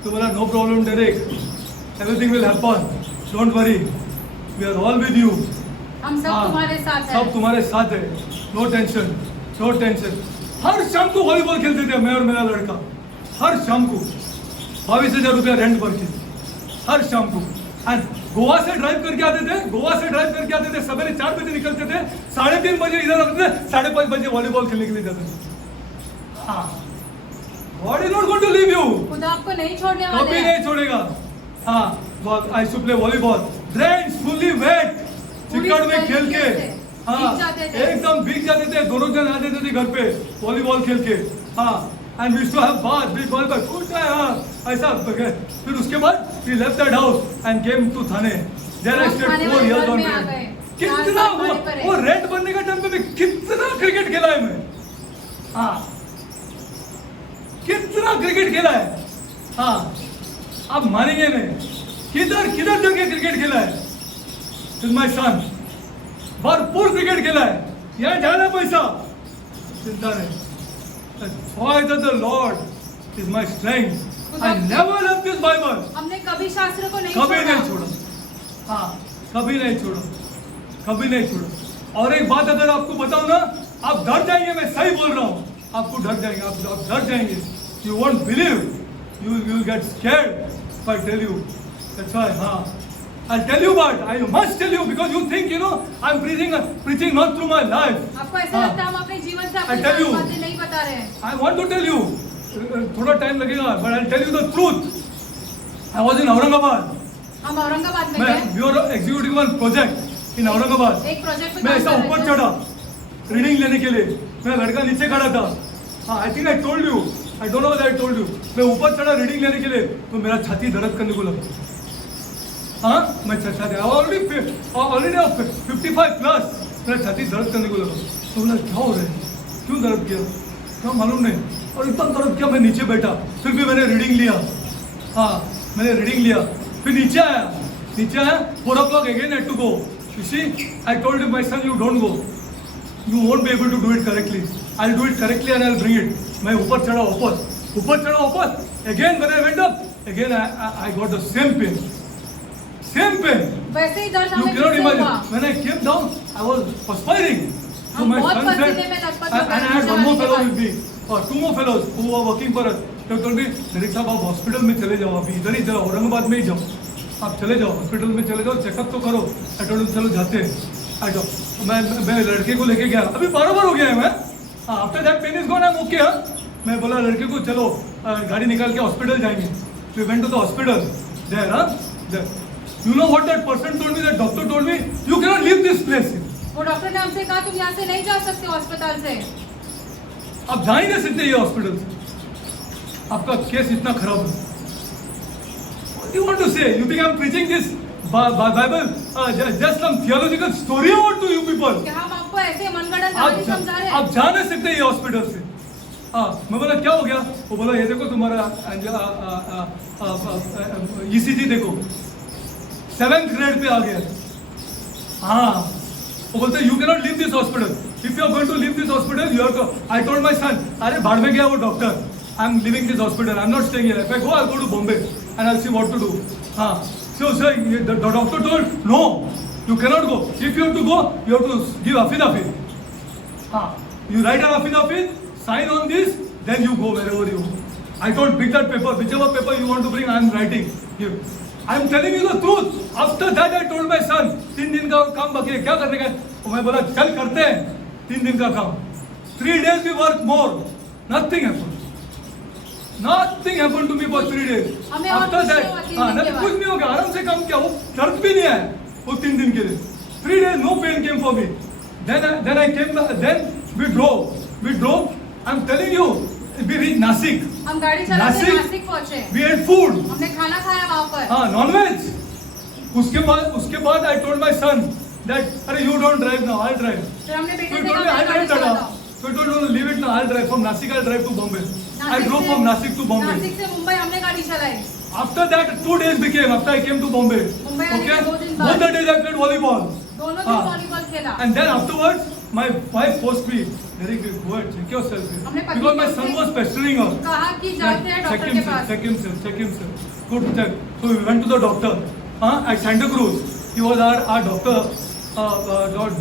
तो बोला no problem Derek, everything will happen, don't worry, we are all with you. हम सब तुम्हारे साथ हैं. सब तुम्हारे साथ है, नो टेंशन, नो टेंशन. हर शाम को वॉलीबॉल खेलते थे मैं और मेरा लड़का. हर शाम को 22,000 रुपया रेंट भर के हर शाम को. एंड गोवा से ड्राइव करके आते थे. सवेरे 4 बजे निकलते थे, 3:30 बजे इधर आते थे, 5:30 बजे वॉलीबॉल खेलने के लिए जाते थे. हाँ, God is not going to leave you. खुदा आपको नहीं छोड़ने वाले कभी हैं. नहीं छोड़ेगा. हाँ, I used to play volleyball. Drenched, fully wet. चिकड़ में खेल के. हाँ, भीग जाते थे. एकदम भीग जाते थे. दोनों जन आते थे घर पे वॉलीबॉल खेल के. हाँ, and we used to have bath, big volleyball. कूदता है हाँ, ऐसा. फिर उसके बाद we left that house and came to Thane. There I हम stayed थाने 4 में years घर on में आ rent. गए. कितना 4 साल पड़े. वो रेंट बनने का टाइम पे भी कितना क्रिकेट खेला है मैं. हाँ, कितना क्रिकेट खेला है. हाँ, आप मानेंगे नहीं, किधर जाके क्रिकेट खेला है. विद माय सन भरपूर क्रिकेट खेला है. यहाँ जाना पैसा चिंता नहीं. Joy that the Lord is my strength. I never left this Bible. हमने कभी शास्त्र को नहीं कभी नहीं छोड़ा. छोड़ा. हाँ, कभी नहीं छोड़ा. और एक बात अगर आपको बताऊं ना, आप डर जाएंगे. मैं सही बोल रहा हूँ. आपको डर जाएंगे. आप डर जाएंगे. You won't believe. You will get scared if I tell you. That's why. हाँ, I'll tell you, but I must tell you because you think I'm preaching not through my life. आपको ऐसा लगता है हम अपने जीवन से अपनी tell you. बातें नहीं बता रहे हैं. I want to tell you. थोड़ा टाइम लगेगा, but I'll tell you the truth. I was in Aurangabad. हम औरंगाबाद में मैं गए. we were executing one project in Aurangabad. एक प्रोजेक्ट पे मैं काम ऐसा कर ऊपर रहे थे. चढ़ा रीडिंग लेने के लिए. मैं लड़का नीचे खड़ा था. हाँ, I think I told you. I don't know whether I told you. मैं ऊपर चढ़ा रीडिंग लेने के लिए तो मेरा छाती दर्द करने को लगा. हाँ, मैं छाती ऑलरेडी 55 प्लस. मेरा छाती दर्द करने को लगा. तो बोला क्या हो रहा है, क्यों दर्द किया, क्या मालूम नहीं. और इतना दर्द किया. मैं नीचे बैठा, फिर भी मैंने रीडिंग लिया. हाँ, मैंने रीडिंग लिया. फिर नीचे आया 4 o'clock again I had to go. You see, I told him, my son, you don't go. You won't be able to do it correctly. I'll do it correctly and I'll bring it. मैं ऊपर चढ़ा वापस. Again when I went up, again I got the same pain. वैसे ही दर्द You हमें cannot फिर से हुआ. imagine. When I came down, I was perspiring. So हम my बहुत son said, पसीने में लथपथ हो and गए I had नीचे one more आने के fellow बाद. with me. और 2 more fellows who are working for us. They told me, director साहब आप हॉस्पिटल में चले जाओ, अभी इधर ही जाओ, औरंगाबाद में ही जाओ, आप चले जाओ हॉस्पिटल में चले जाओ, चेकअप तो करो. I told them चलो जाते हैं. I जाओ, मैं लड़के को लेके गया, अभी बराबर हो गया है मैं. After that pain is gone, I am okay. मैं बोला लड़के को चलो गाड़ी निकाल के हॉस्पिटल जाएंगे. We went to the hospital. There. You know what that person told me? That doctor told me, you cannot leave this place. वो डॉक्टर ने हमसे कहा तुम यहाँ से नहीं जा सकते अस्पताल से. आप जा ही नहीं सकते ये हॉस्पिटल से, आपका केस इतना खराब है. What do you want to say? You think I'm preaching this Bible, just some theological story or what to you people? क्या हम आपको ऐसे मनगढ़ंत कहानी समझा रहे हैं? आप जा नहीं सकते ये हॉस्पिटल से. मैं बोला क्या हो गया? वो बोला ये देखो तुम्हारा ECG देखो 7th ग्रेड पे आ गया. वो बोलते you can not leave this hospital. If you are going to leave this hospital you are to. I told my son, अरे भाड़ में गया वो doctor. I am living this hospital, I am not staying here. If I go to Bombay and I see what to do. So sir, the doctor told no, you cannot go. If you have to go, you have to give affidavit. You write an affidavit, sign on this, then you go wherever you go. I told pick that paper, whichever paper you want to bring, I am writing. Here. I am telling you the truth. After that I told my son, 3 दिन का काम बाकी है, क्या करने का? मैं बोला चल करते हैं 3 दिन का काम. 3 days we work more. Nothing happened. Nothing happened to me for 3 days. After that, कुछ नहीं हो गया, आराम से काम किया. वो दर्द भी नहीं आया वो 3 दिन के लिए. 3 days no pain came for me. Then I came. Then we drove. I'm telling you, we reached Nasik. हम गाड़ी चलाते नासिक पहुंचे. We had food. हमने खाना खाया वहाँ पर. Non-veg. उसके बाद I told my son that अरे you don't drive now, I'll drive. फिर हमने बेटे So से he told me कहा I'll गाड़ी drive that चलाता now. हूँ. So he told me leave it now, I'll drive from Nasik. I'll drive to Bombay. I drove from Nasik to Bombay. Nashik से मुंबई हमने गाड़ी चलाई. After that, 2 days became after I came to Bombay. Mumbai आने के 2 दिन बाद. Both the days I played volleyball. दोनों दिन वॉलीबॉल खेला. And then afterwards, my wife forced me. Derek, go ahead, check yourself. हमने पत्नी Because my को son was pestering her. कहा कि जाते हैं डॉक्टर के पास. Check himself. Go to check. So we went to the doctor. At Santa Cruz. He was our doctor.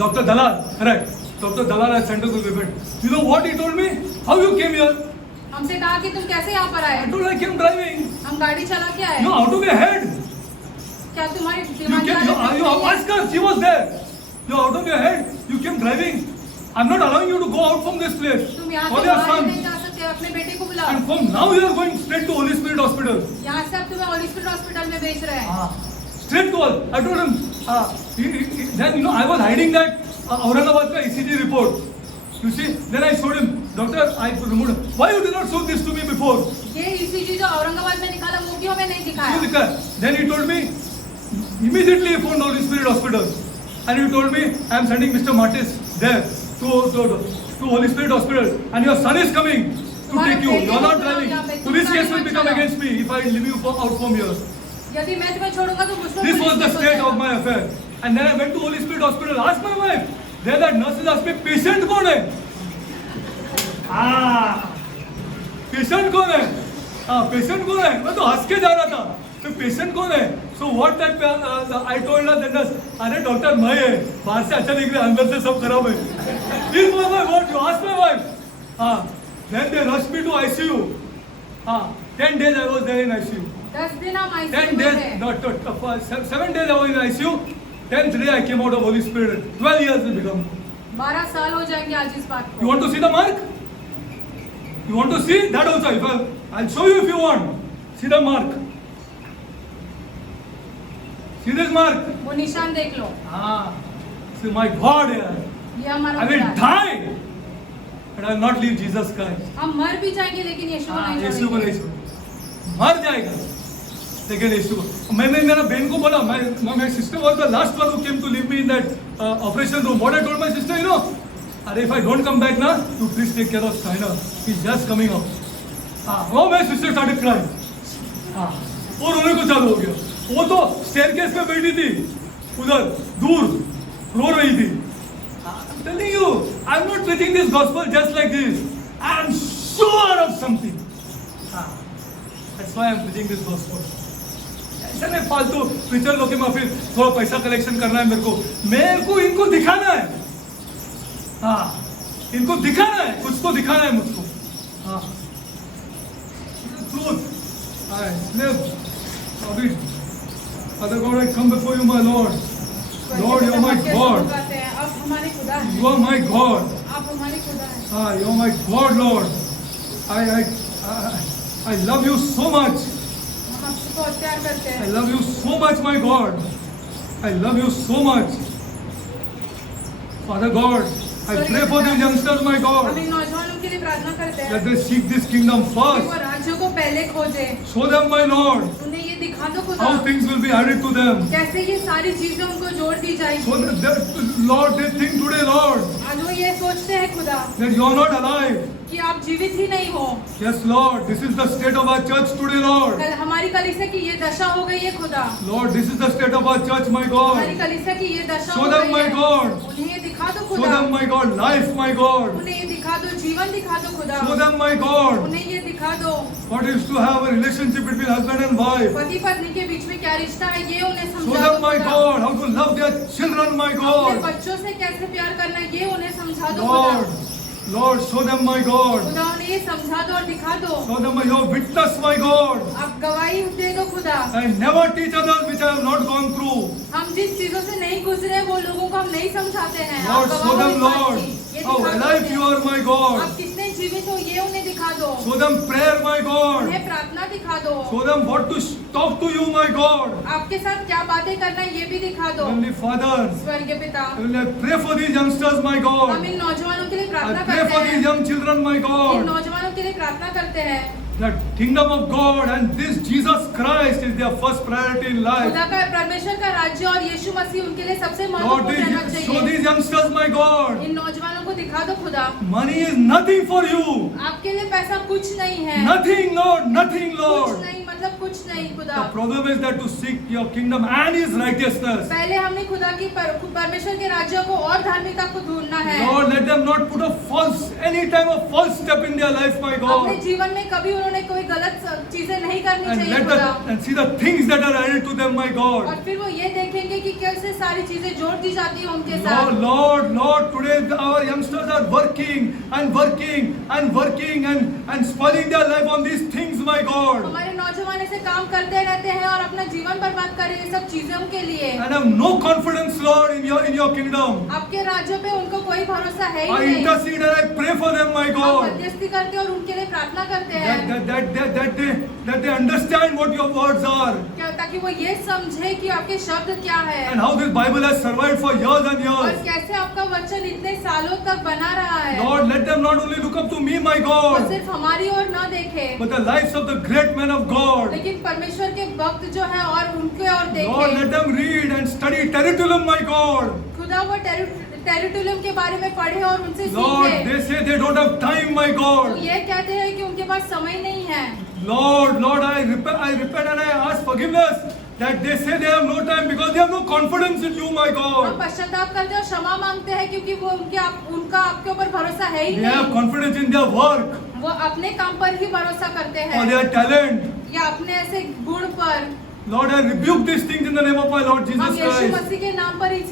Dr. Dalal. Correct. Dr. Dalal at Santa Cruz we went. You know what he told me? How you came here? हमसे कहा कि तुम कैसे यहाँ पर आए? I told I came driving. हम गाड़ी चला के आए. You out of your head. क्या तुम्हारी You ask her. She was there. You out of your head. You came driving. I'm not allowing you to go out from this place. तुम यहाँ For से your बाहर son. नहीं जा सकते. अपने बेटे को बुलाओ. And from now you are going straight to Holy Spirit Hospital. यहाँ से अब तुम्हें होली स्पिरिट हॉस्पिटल में भेज रहे हैं. Straight to all. I told him. Then I was hiding that Aurangabad ka ECG report. You see, then I showed him, doctor, I removed. Why you did not show this to me before? ये ECG जो औरंगाबाद में निकाला वो क्यों हमें नहीं दिखाया? Then he told me, immediately he phoned Holy Spirit Hospital, and he told me, I am sending Mr. Martis there to Holy Spirit Hospital, and your son is coming to take you. You are not driving. Police case will become against me if I leave you out from here. यदि मैं तुम्हें छोड़ूंगा तो मुझको. This was the state of my affair, and then I went to Holy Spirit Hospital. Asked my wife. There that nurses asked me, patient कौन है? Patient कौन है? Patient कौन है? मैं तो हंस के जा रहा था. तो patient कौन है? So what that I told her that nurse, अरे डॉक्टर मैं है. बाहर से अच्छा दिख रहा है, अंदर से सब खराब है. This was my what you asked my wife. Then they rushed me to ICU. 10 days I was there in ICU. 10 दिन हम 10 days, 7 days I was in ICU. 10th day I came out of Holy Spirit. 12 years it become. 12 साल हो जाएंगे आज इस बात को. You want to see the mark? You want to see that also? I'll show you if you want. See the mark. See this mark? वो निशान देख लो. See my God here. ये हमारा. I will die, but I will not leave Jesus Christ. हम मर भी जाएंगे लेकिन यीशु को नहीं यीशु को नहीं छोड़ेंगे. मर जाएगा लेकिन यीशु को. मैं मेरा बहन को बोला, my sister was the last one who came to leave me in that operation room. What I told my sister, you know, if I don't come back now, you please take care of Steiner. He's just coming out. Oh, my sister started crying. और रोने को चालू हो गया. वो तो स्टेयरकेस पे बैठी थी उधर दूर रो रही थी. I'm telling you, I'm not preaching this gospel just like this. I'm sure of something. That's why I'm preaching this gospel. ऐसा नहीं फालतू प्रीचर लोग के में फिर थोड़ा पैसा कलेक्शन करना है मेरे को इनको दिखाना है. इनको दिखाना है, कुछ तो दिखाना है मुझको. truth. I live of it. Father God, I come before you, my Lord. Lord, you are my God. आप हमारे खुदा हैं, You are my God. आप हमारे खुदा हैं। You are my God, Lord. I love you so much. हम आपको बहुत प्यार करते I हैं। love you so much, my God. I love you so much. Father God, I pray for these youngsters, my हम God. इन नौजवानों के लिए प्रार्थना करते हैं That they seek this kingdom कि वो first. राज्यों को पहले खोजे। Show them, my Lord, उन्हें ये दिखा दो खुदा, how things will be added to them. कैसे ये सारी चीजें उनको जोड़ दी जाएगी। So that, Lord, they think today, Lord, आज वो ये सोचते हैं खुदा that you are not alive. कि आप जीवित ही नहीं हो। Yes, Lord, this is the state of our church today, Lord. कल हमारी कलीसिया की ये दशा हो गई है खुदा, Lord, this is the state of our church, my हमारी God. कलीसिया की ये दशा Show हो them, गई my है। God. उन्हें ये दिखा दो Show खुदा, them, my God, life, my God. उन्हें ये दिखा दो, जीवन दिखा दो खुदा, Show them, my God, उन्हें ये दिखा दो what is to have a relationship between husband and wife. पति पत्नी के बीच में क्या रिश्ता है, ये उन्हें Show समझा दो them, my खुदा। God, how to love their children, my अपने God. बच्चों से कैसे प्यार करना है, ये उन्हें समझा दो खुदा। Lord, Lord, show them, my God. खुदा उन्हें ये समझा दो और दिखा दो। Show them your witness, my God. आप गवाही दे दो खुदा। And never teach others which I have not gone through. हम जिस चीजों से नहीं गुजरे वो लोगों को हम नहीं समझाते हैं। आप Lord, show गवाह हो them, इस बात Lord, की। ये how दिखा दो alive उन्हें। you are, my God. आप कितने जीवित हो ये उन्हें दिखा दो। Show them prayer, my God. उन्हें प्रार्थना दिखा दो। Show them what to talk to you, my God. आपके साथ क्या बातें करना है ये भी दिखा दो। Heavenly Father, स्वर्गीय पिता, I pray for these youngsters, my हम God. इन नौजवानों के लिए I प्रार्थना pray करते for these हैं। young children, my in God. नौजवानों के लिए प्रार्थना करते हैं। That kingdom of God and this Jesus Christ is their first priority in life. खुदा का परमेश्वर का राज्य और यीशु मसीह उनके लिए सबसे Lord, महत्वपूर्ण रहना show चाहिए। these youngsters, my God. इन नौजवानों को दिखा दो खुदा, Money is nothing for you. आपके लिए पैसा कुछ नहीं है। Nothing, Lord. Nothing, कुछ Lord. नहीं मतलब कुछ नहीं खुदा। The problem is that to seek your kingdom and His righteousness. पहले हमने खुदा की परमेश्वर के राज्य को और धार्मिकता को ढूंढना है। Lord, let them not put any time a false step in their life, my अपने God. जीवन में कभी उन्होंने कोई गलत चीजें नहीं करनी And चाहिए खुदा। and see the things that are added to them, my और God. फिर वो ये देखेंगे कि कैसे सारी चीजें जोड़ दी जाती है उनके Lord, साथ। Lord, today our youngsters are working and working and working and spoiling their life on these things, my God. हमारे नौजवान ऐसे काम करते रहते हैं और अपना जीवन बर्बाद कर रहे हैं सब चीजों के लिए। And have no confidence, Lord, in your kingdom. आपके राज्य पे उनको कोई भरोसा है ही I नहीं। intercede and I pray for them, my हम God. मध्यस्थी करते हैं और उनके लिए प्रार्थना करते हैं That they understand what your words are क्या, ताकि वो ये समझे कि आपके शब्द क्या है and how this Bible has survived for years and और years. कैसे आपका वचन इतने सालों तक बना रहा है। Lord, let them not only look up to me, my वो God, सिर्फ हमारी ओर न देखे but the lives of the great men of God. लेकिन परमेश्वर के भक्त जो है और उनके ओर Lord, देखे। let them read and study Territulum, my God. खुदा वो टेरिटुलम के बारे में पढ़े और उनसे Lord, सीखे। they say they don't have time, my वो God. ये कहते हैं कि उनके पास समय नहीं है। Lord, I repent and I ask forgiveness that they say they have no time because they have no confidence in you, my हम God. पश्चाताप करते हैं और क्षमा मांगते हैं क्योंकि वो उनका आपके ऊपर भरोसा है ही They have नहीं। confidence in their work वो अपने काम पर ही भरोसा करते or हैं their talent. या अपने ऐसे गुण पर। Lord, I rebuke these things in the name of my Lord हम Jesus यीशु Christ. मसीह के नाम पर इन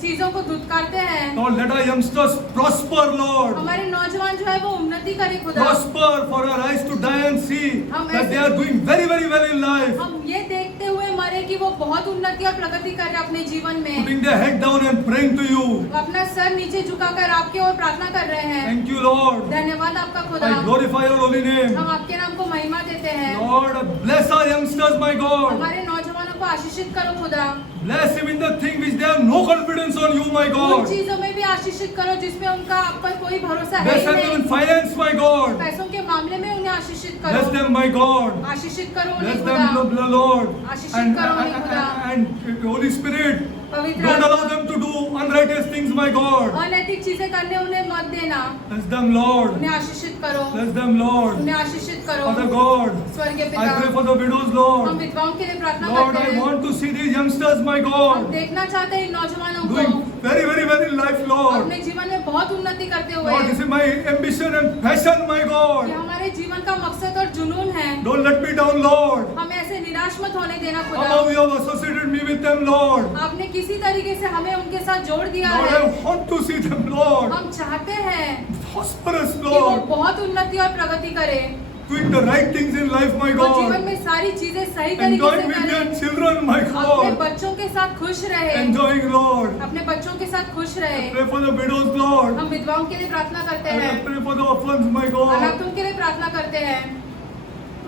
चीजों को धुतकारते हैं। Lord, let our youngsters prosper, Lord. हमारे नौजवान जो है वो उन्नति करे खुदा। Prosper for our eyes to die and see that they are doing very, very well in life. हम ये देखते हुए मरे कि वो बहुत उन्नति और प्रगति कर रहे हैं अपने जीवन में। Putting their head down and praying to you. वो अपना सर नीचे झुकाकर आपके ओर प्रार्थना कर रहे हैं। Thank you, Lord. धन्यवाद आपका खुदा। I glorify your holy name. हम आपके नाम को महिमा देते हैं। Lord, bless our youngsters, my God. हमारे नौजवानों को आशीषित करो खुदा। Bless him in the thing which they have no confidence on you, my उन God. चीजों में भी आशीषित करो जिसमें उनका आप पर कोई भरोसा है Bless ही them in नहीं। finance, my God. पैसों के मामले में उन्हें आशीषित Bless करो। them, my God. आशीषित करो Bless उन्हें them, खुदा। Lord. आशीषित करो उन्हें खुदा। And Holy Spirit, पवित्र don't allow आत्मा, them to do unrighteous things, my God. अनैतिक चीजें करने उन्हें मत देना। Bless them, Lord. उन्हें आशीषित करो। Bless them, Lord. उन्हें आशीषित करो। Father God, स्वर्गीय I pray पिता, for the widows, हम Lord. विधवाओं के लिए प्रार्थना Lord, करते I हैं। want to see these youngsters, my हम God, देखना चाहते हैं इन नौजवानों को doing very, very well in life, Lord. अपने जीवन में बहुत उन्नति करते हुए Lord, this is my ambition and passion, my ये God. हमारे जीवन का मकसद और जुनून है। Don't let me down, Lord. हमें ऐसे निराश मत होने देना खुदा। Somehow you have associated me with them, Lord. आपने किसी तरीके से हमें उनके साथ जोड़ दिया Lord, है। I want to see them, Lord. हम चाहते हैं Prosperous, कि वो Lord. बहुत उन्नति और प्रगति करे। doing the right things in life, my और जीवन God. में सारी चीजें सही तरीके Enjoying से with करें, their children, my अपने God. बच्चों के साथ खुश रहे, Enjoying, Lord. अपने बच्चों के साथ खुश रहे। Pray for the widows, Lord. हम विधवाओं के लिए प्रार्थना करते And I हैं, pray for the orphans, my God. अनाथों के लिए प्रार्थना करते हैं।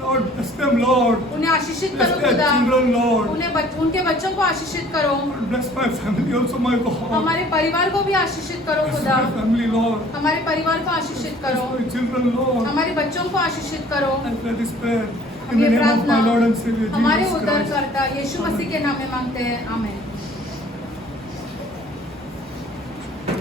Lord, bless them, Lord. उन्हें आशीषित Bless करो their खुदा, children, Lord. उनके बच्चों को आशीषित करो, Lord, bless my family also, my God. हमारे परिवार को भी आशीषित करो Bless खुदा, my family, Lord. हमारे परिवार को आशीषित करो, Bless my children, Lord. हमारे बच्चों को आशीषित करो। I pray this prayer in हम the ये name of my Lord प्रार्थना and Savior हमारे Jesus Christ. उद्धारकर्ता यीशु मसीह के नाम में मांगते हैं, आमीन।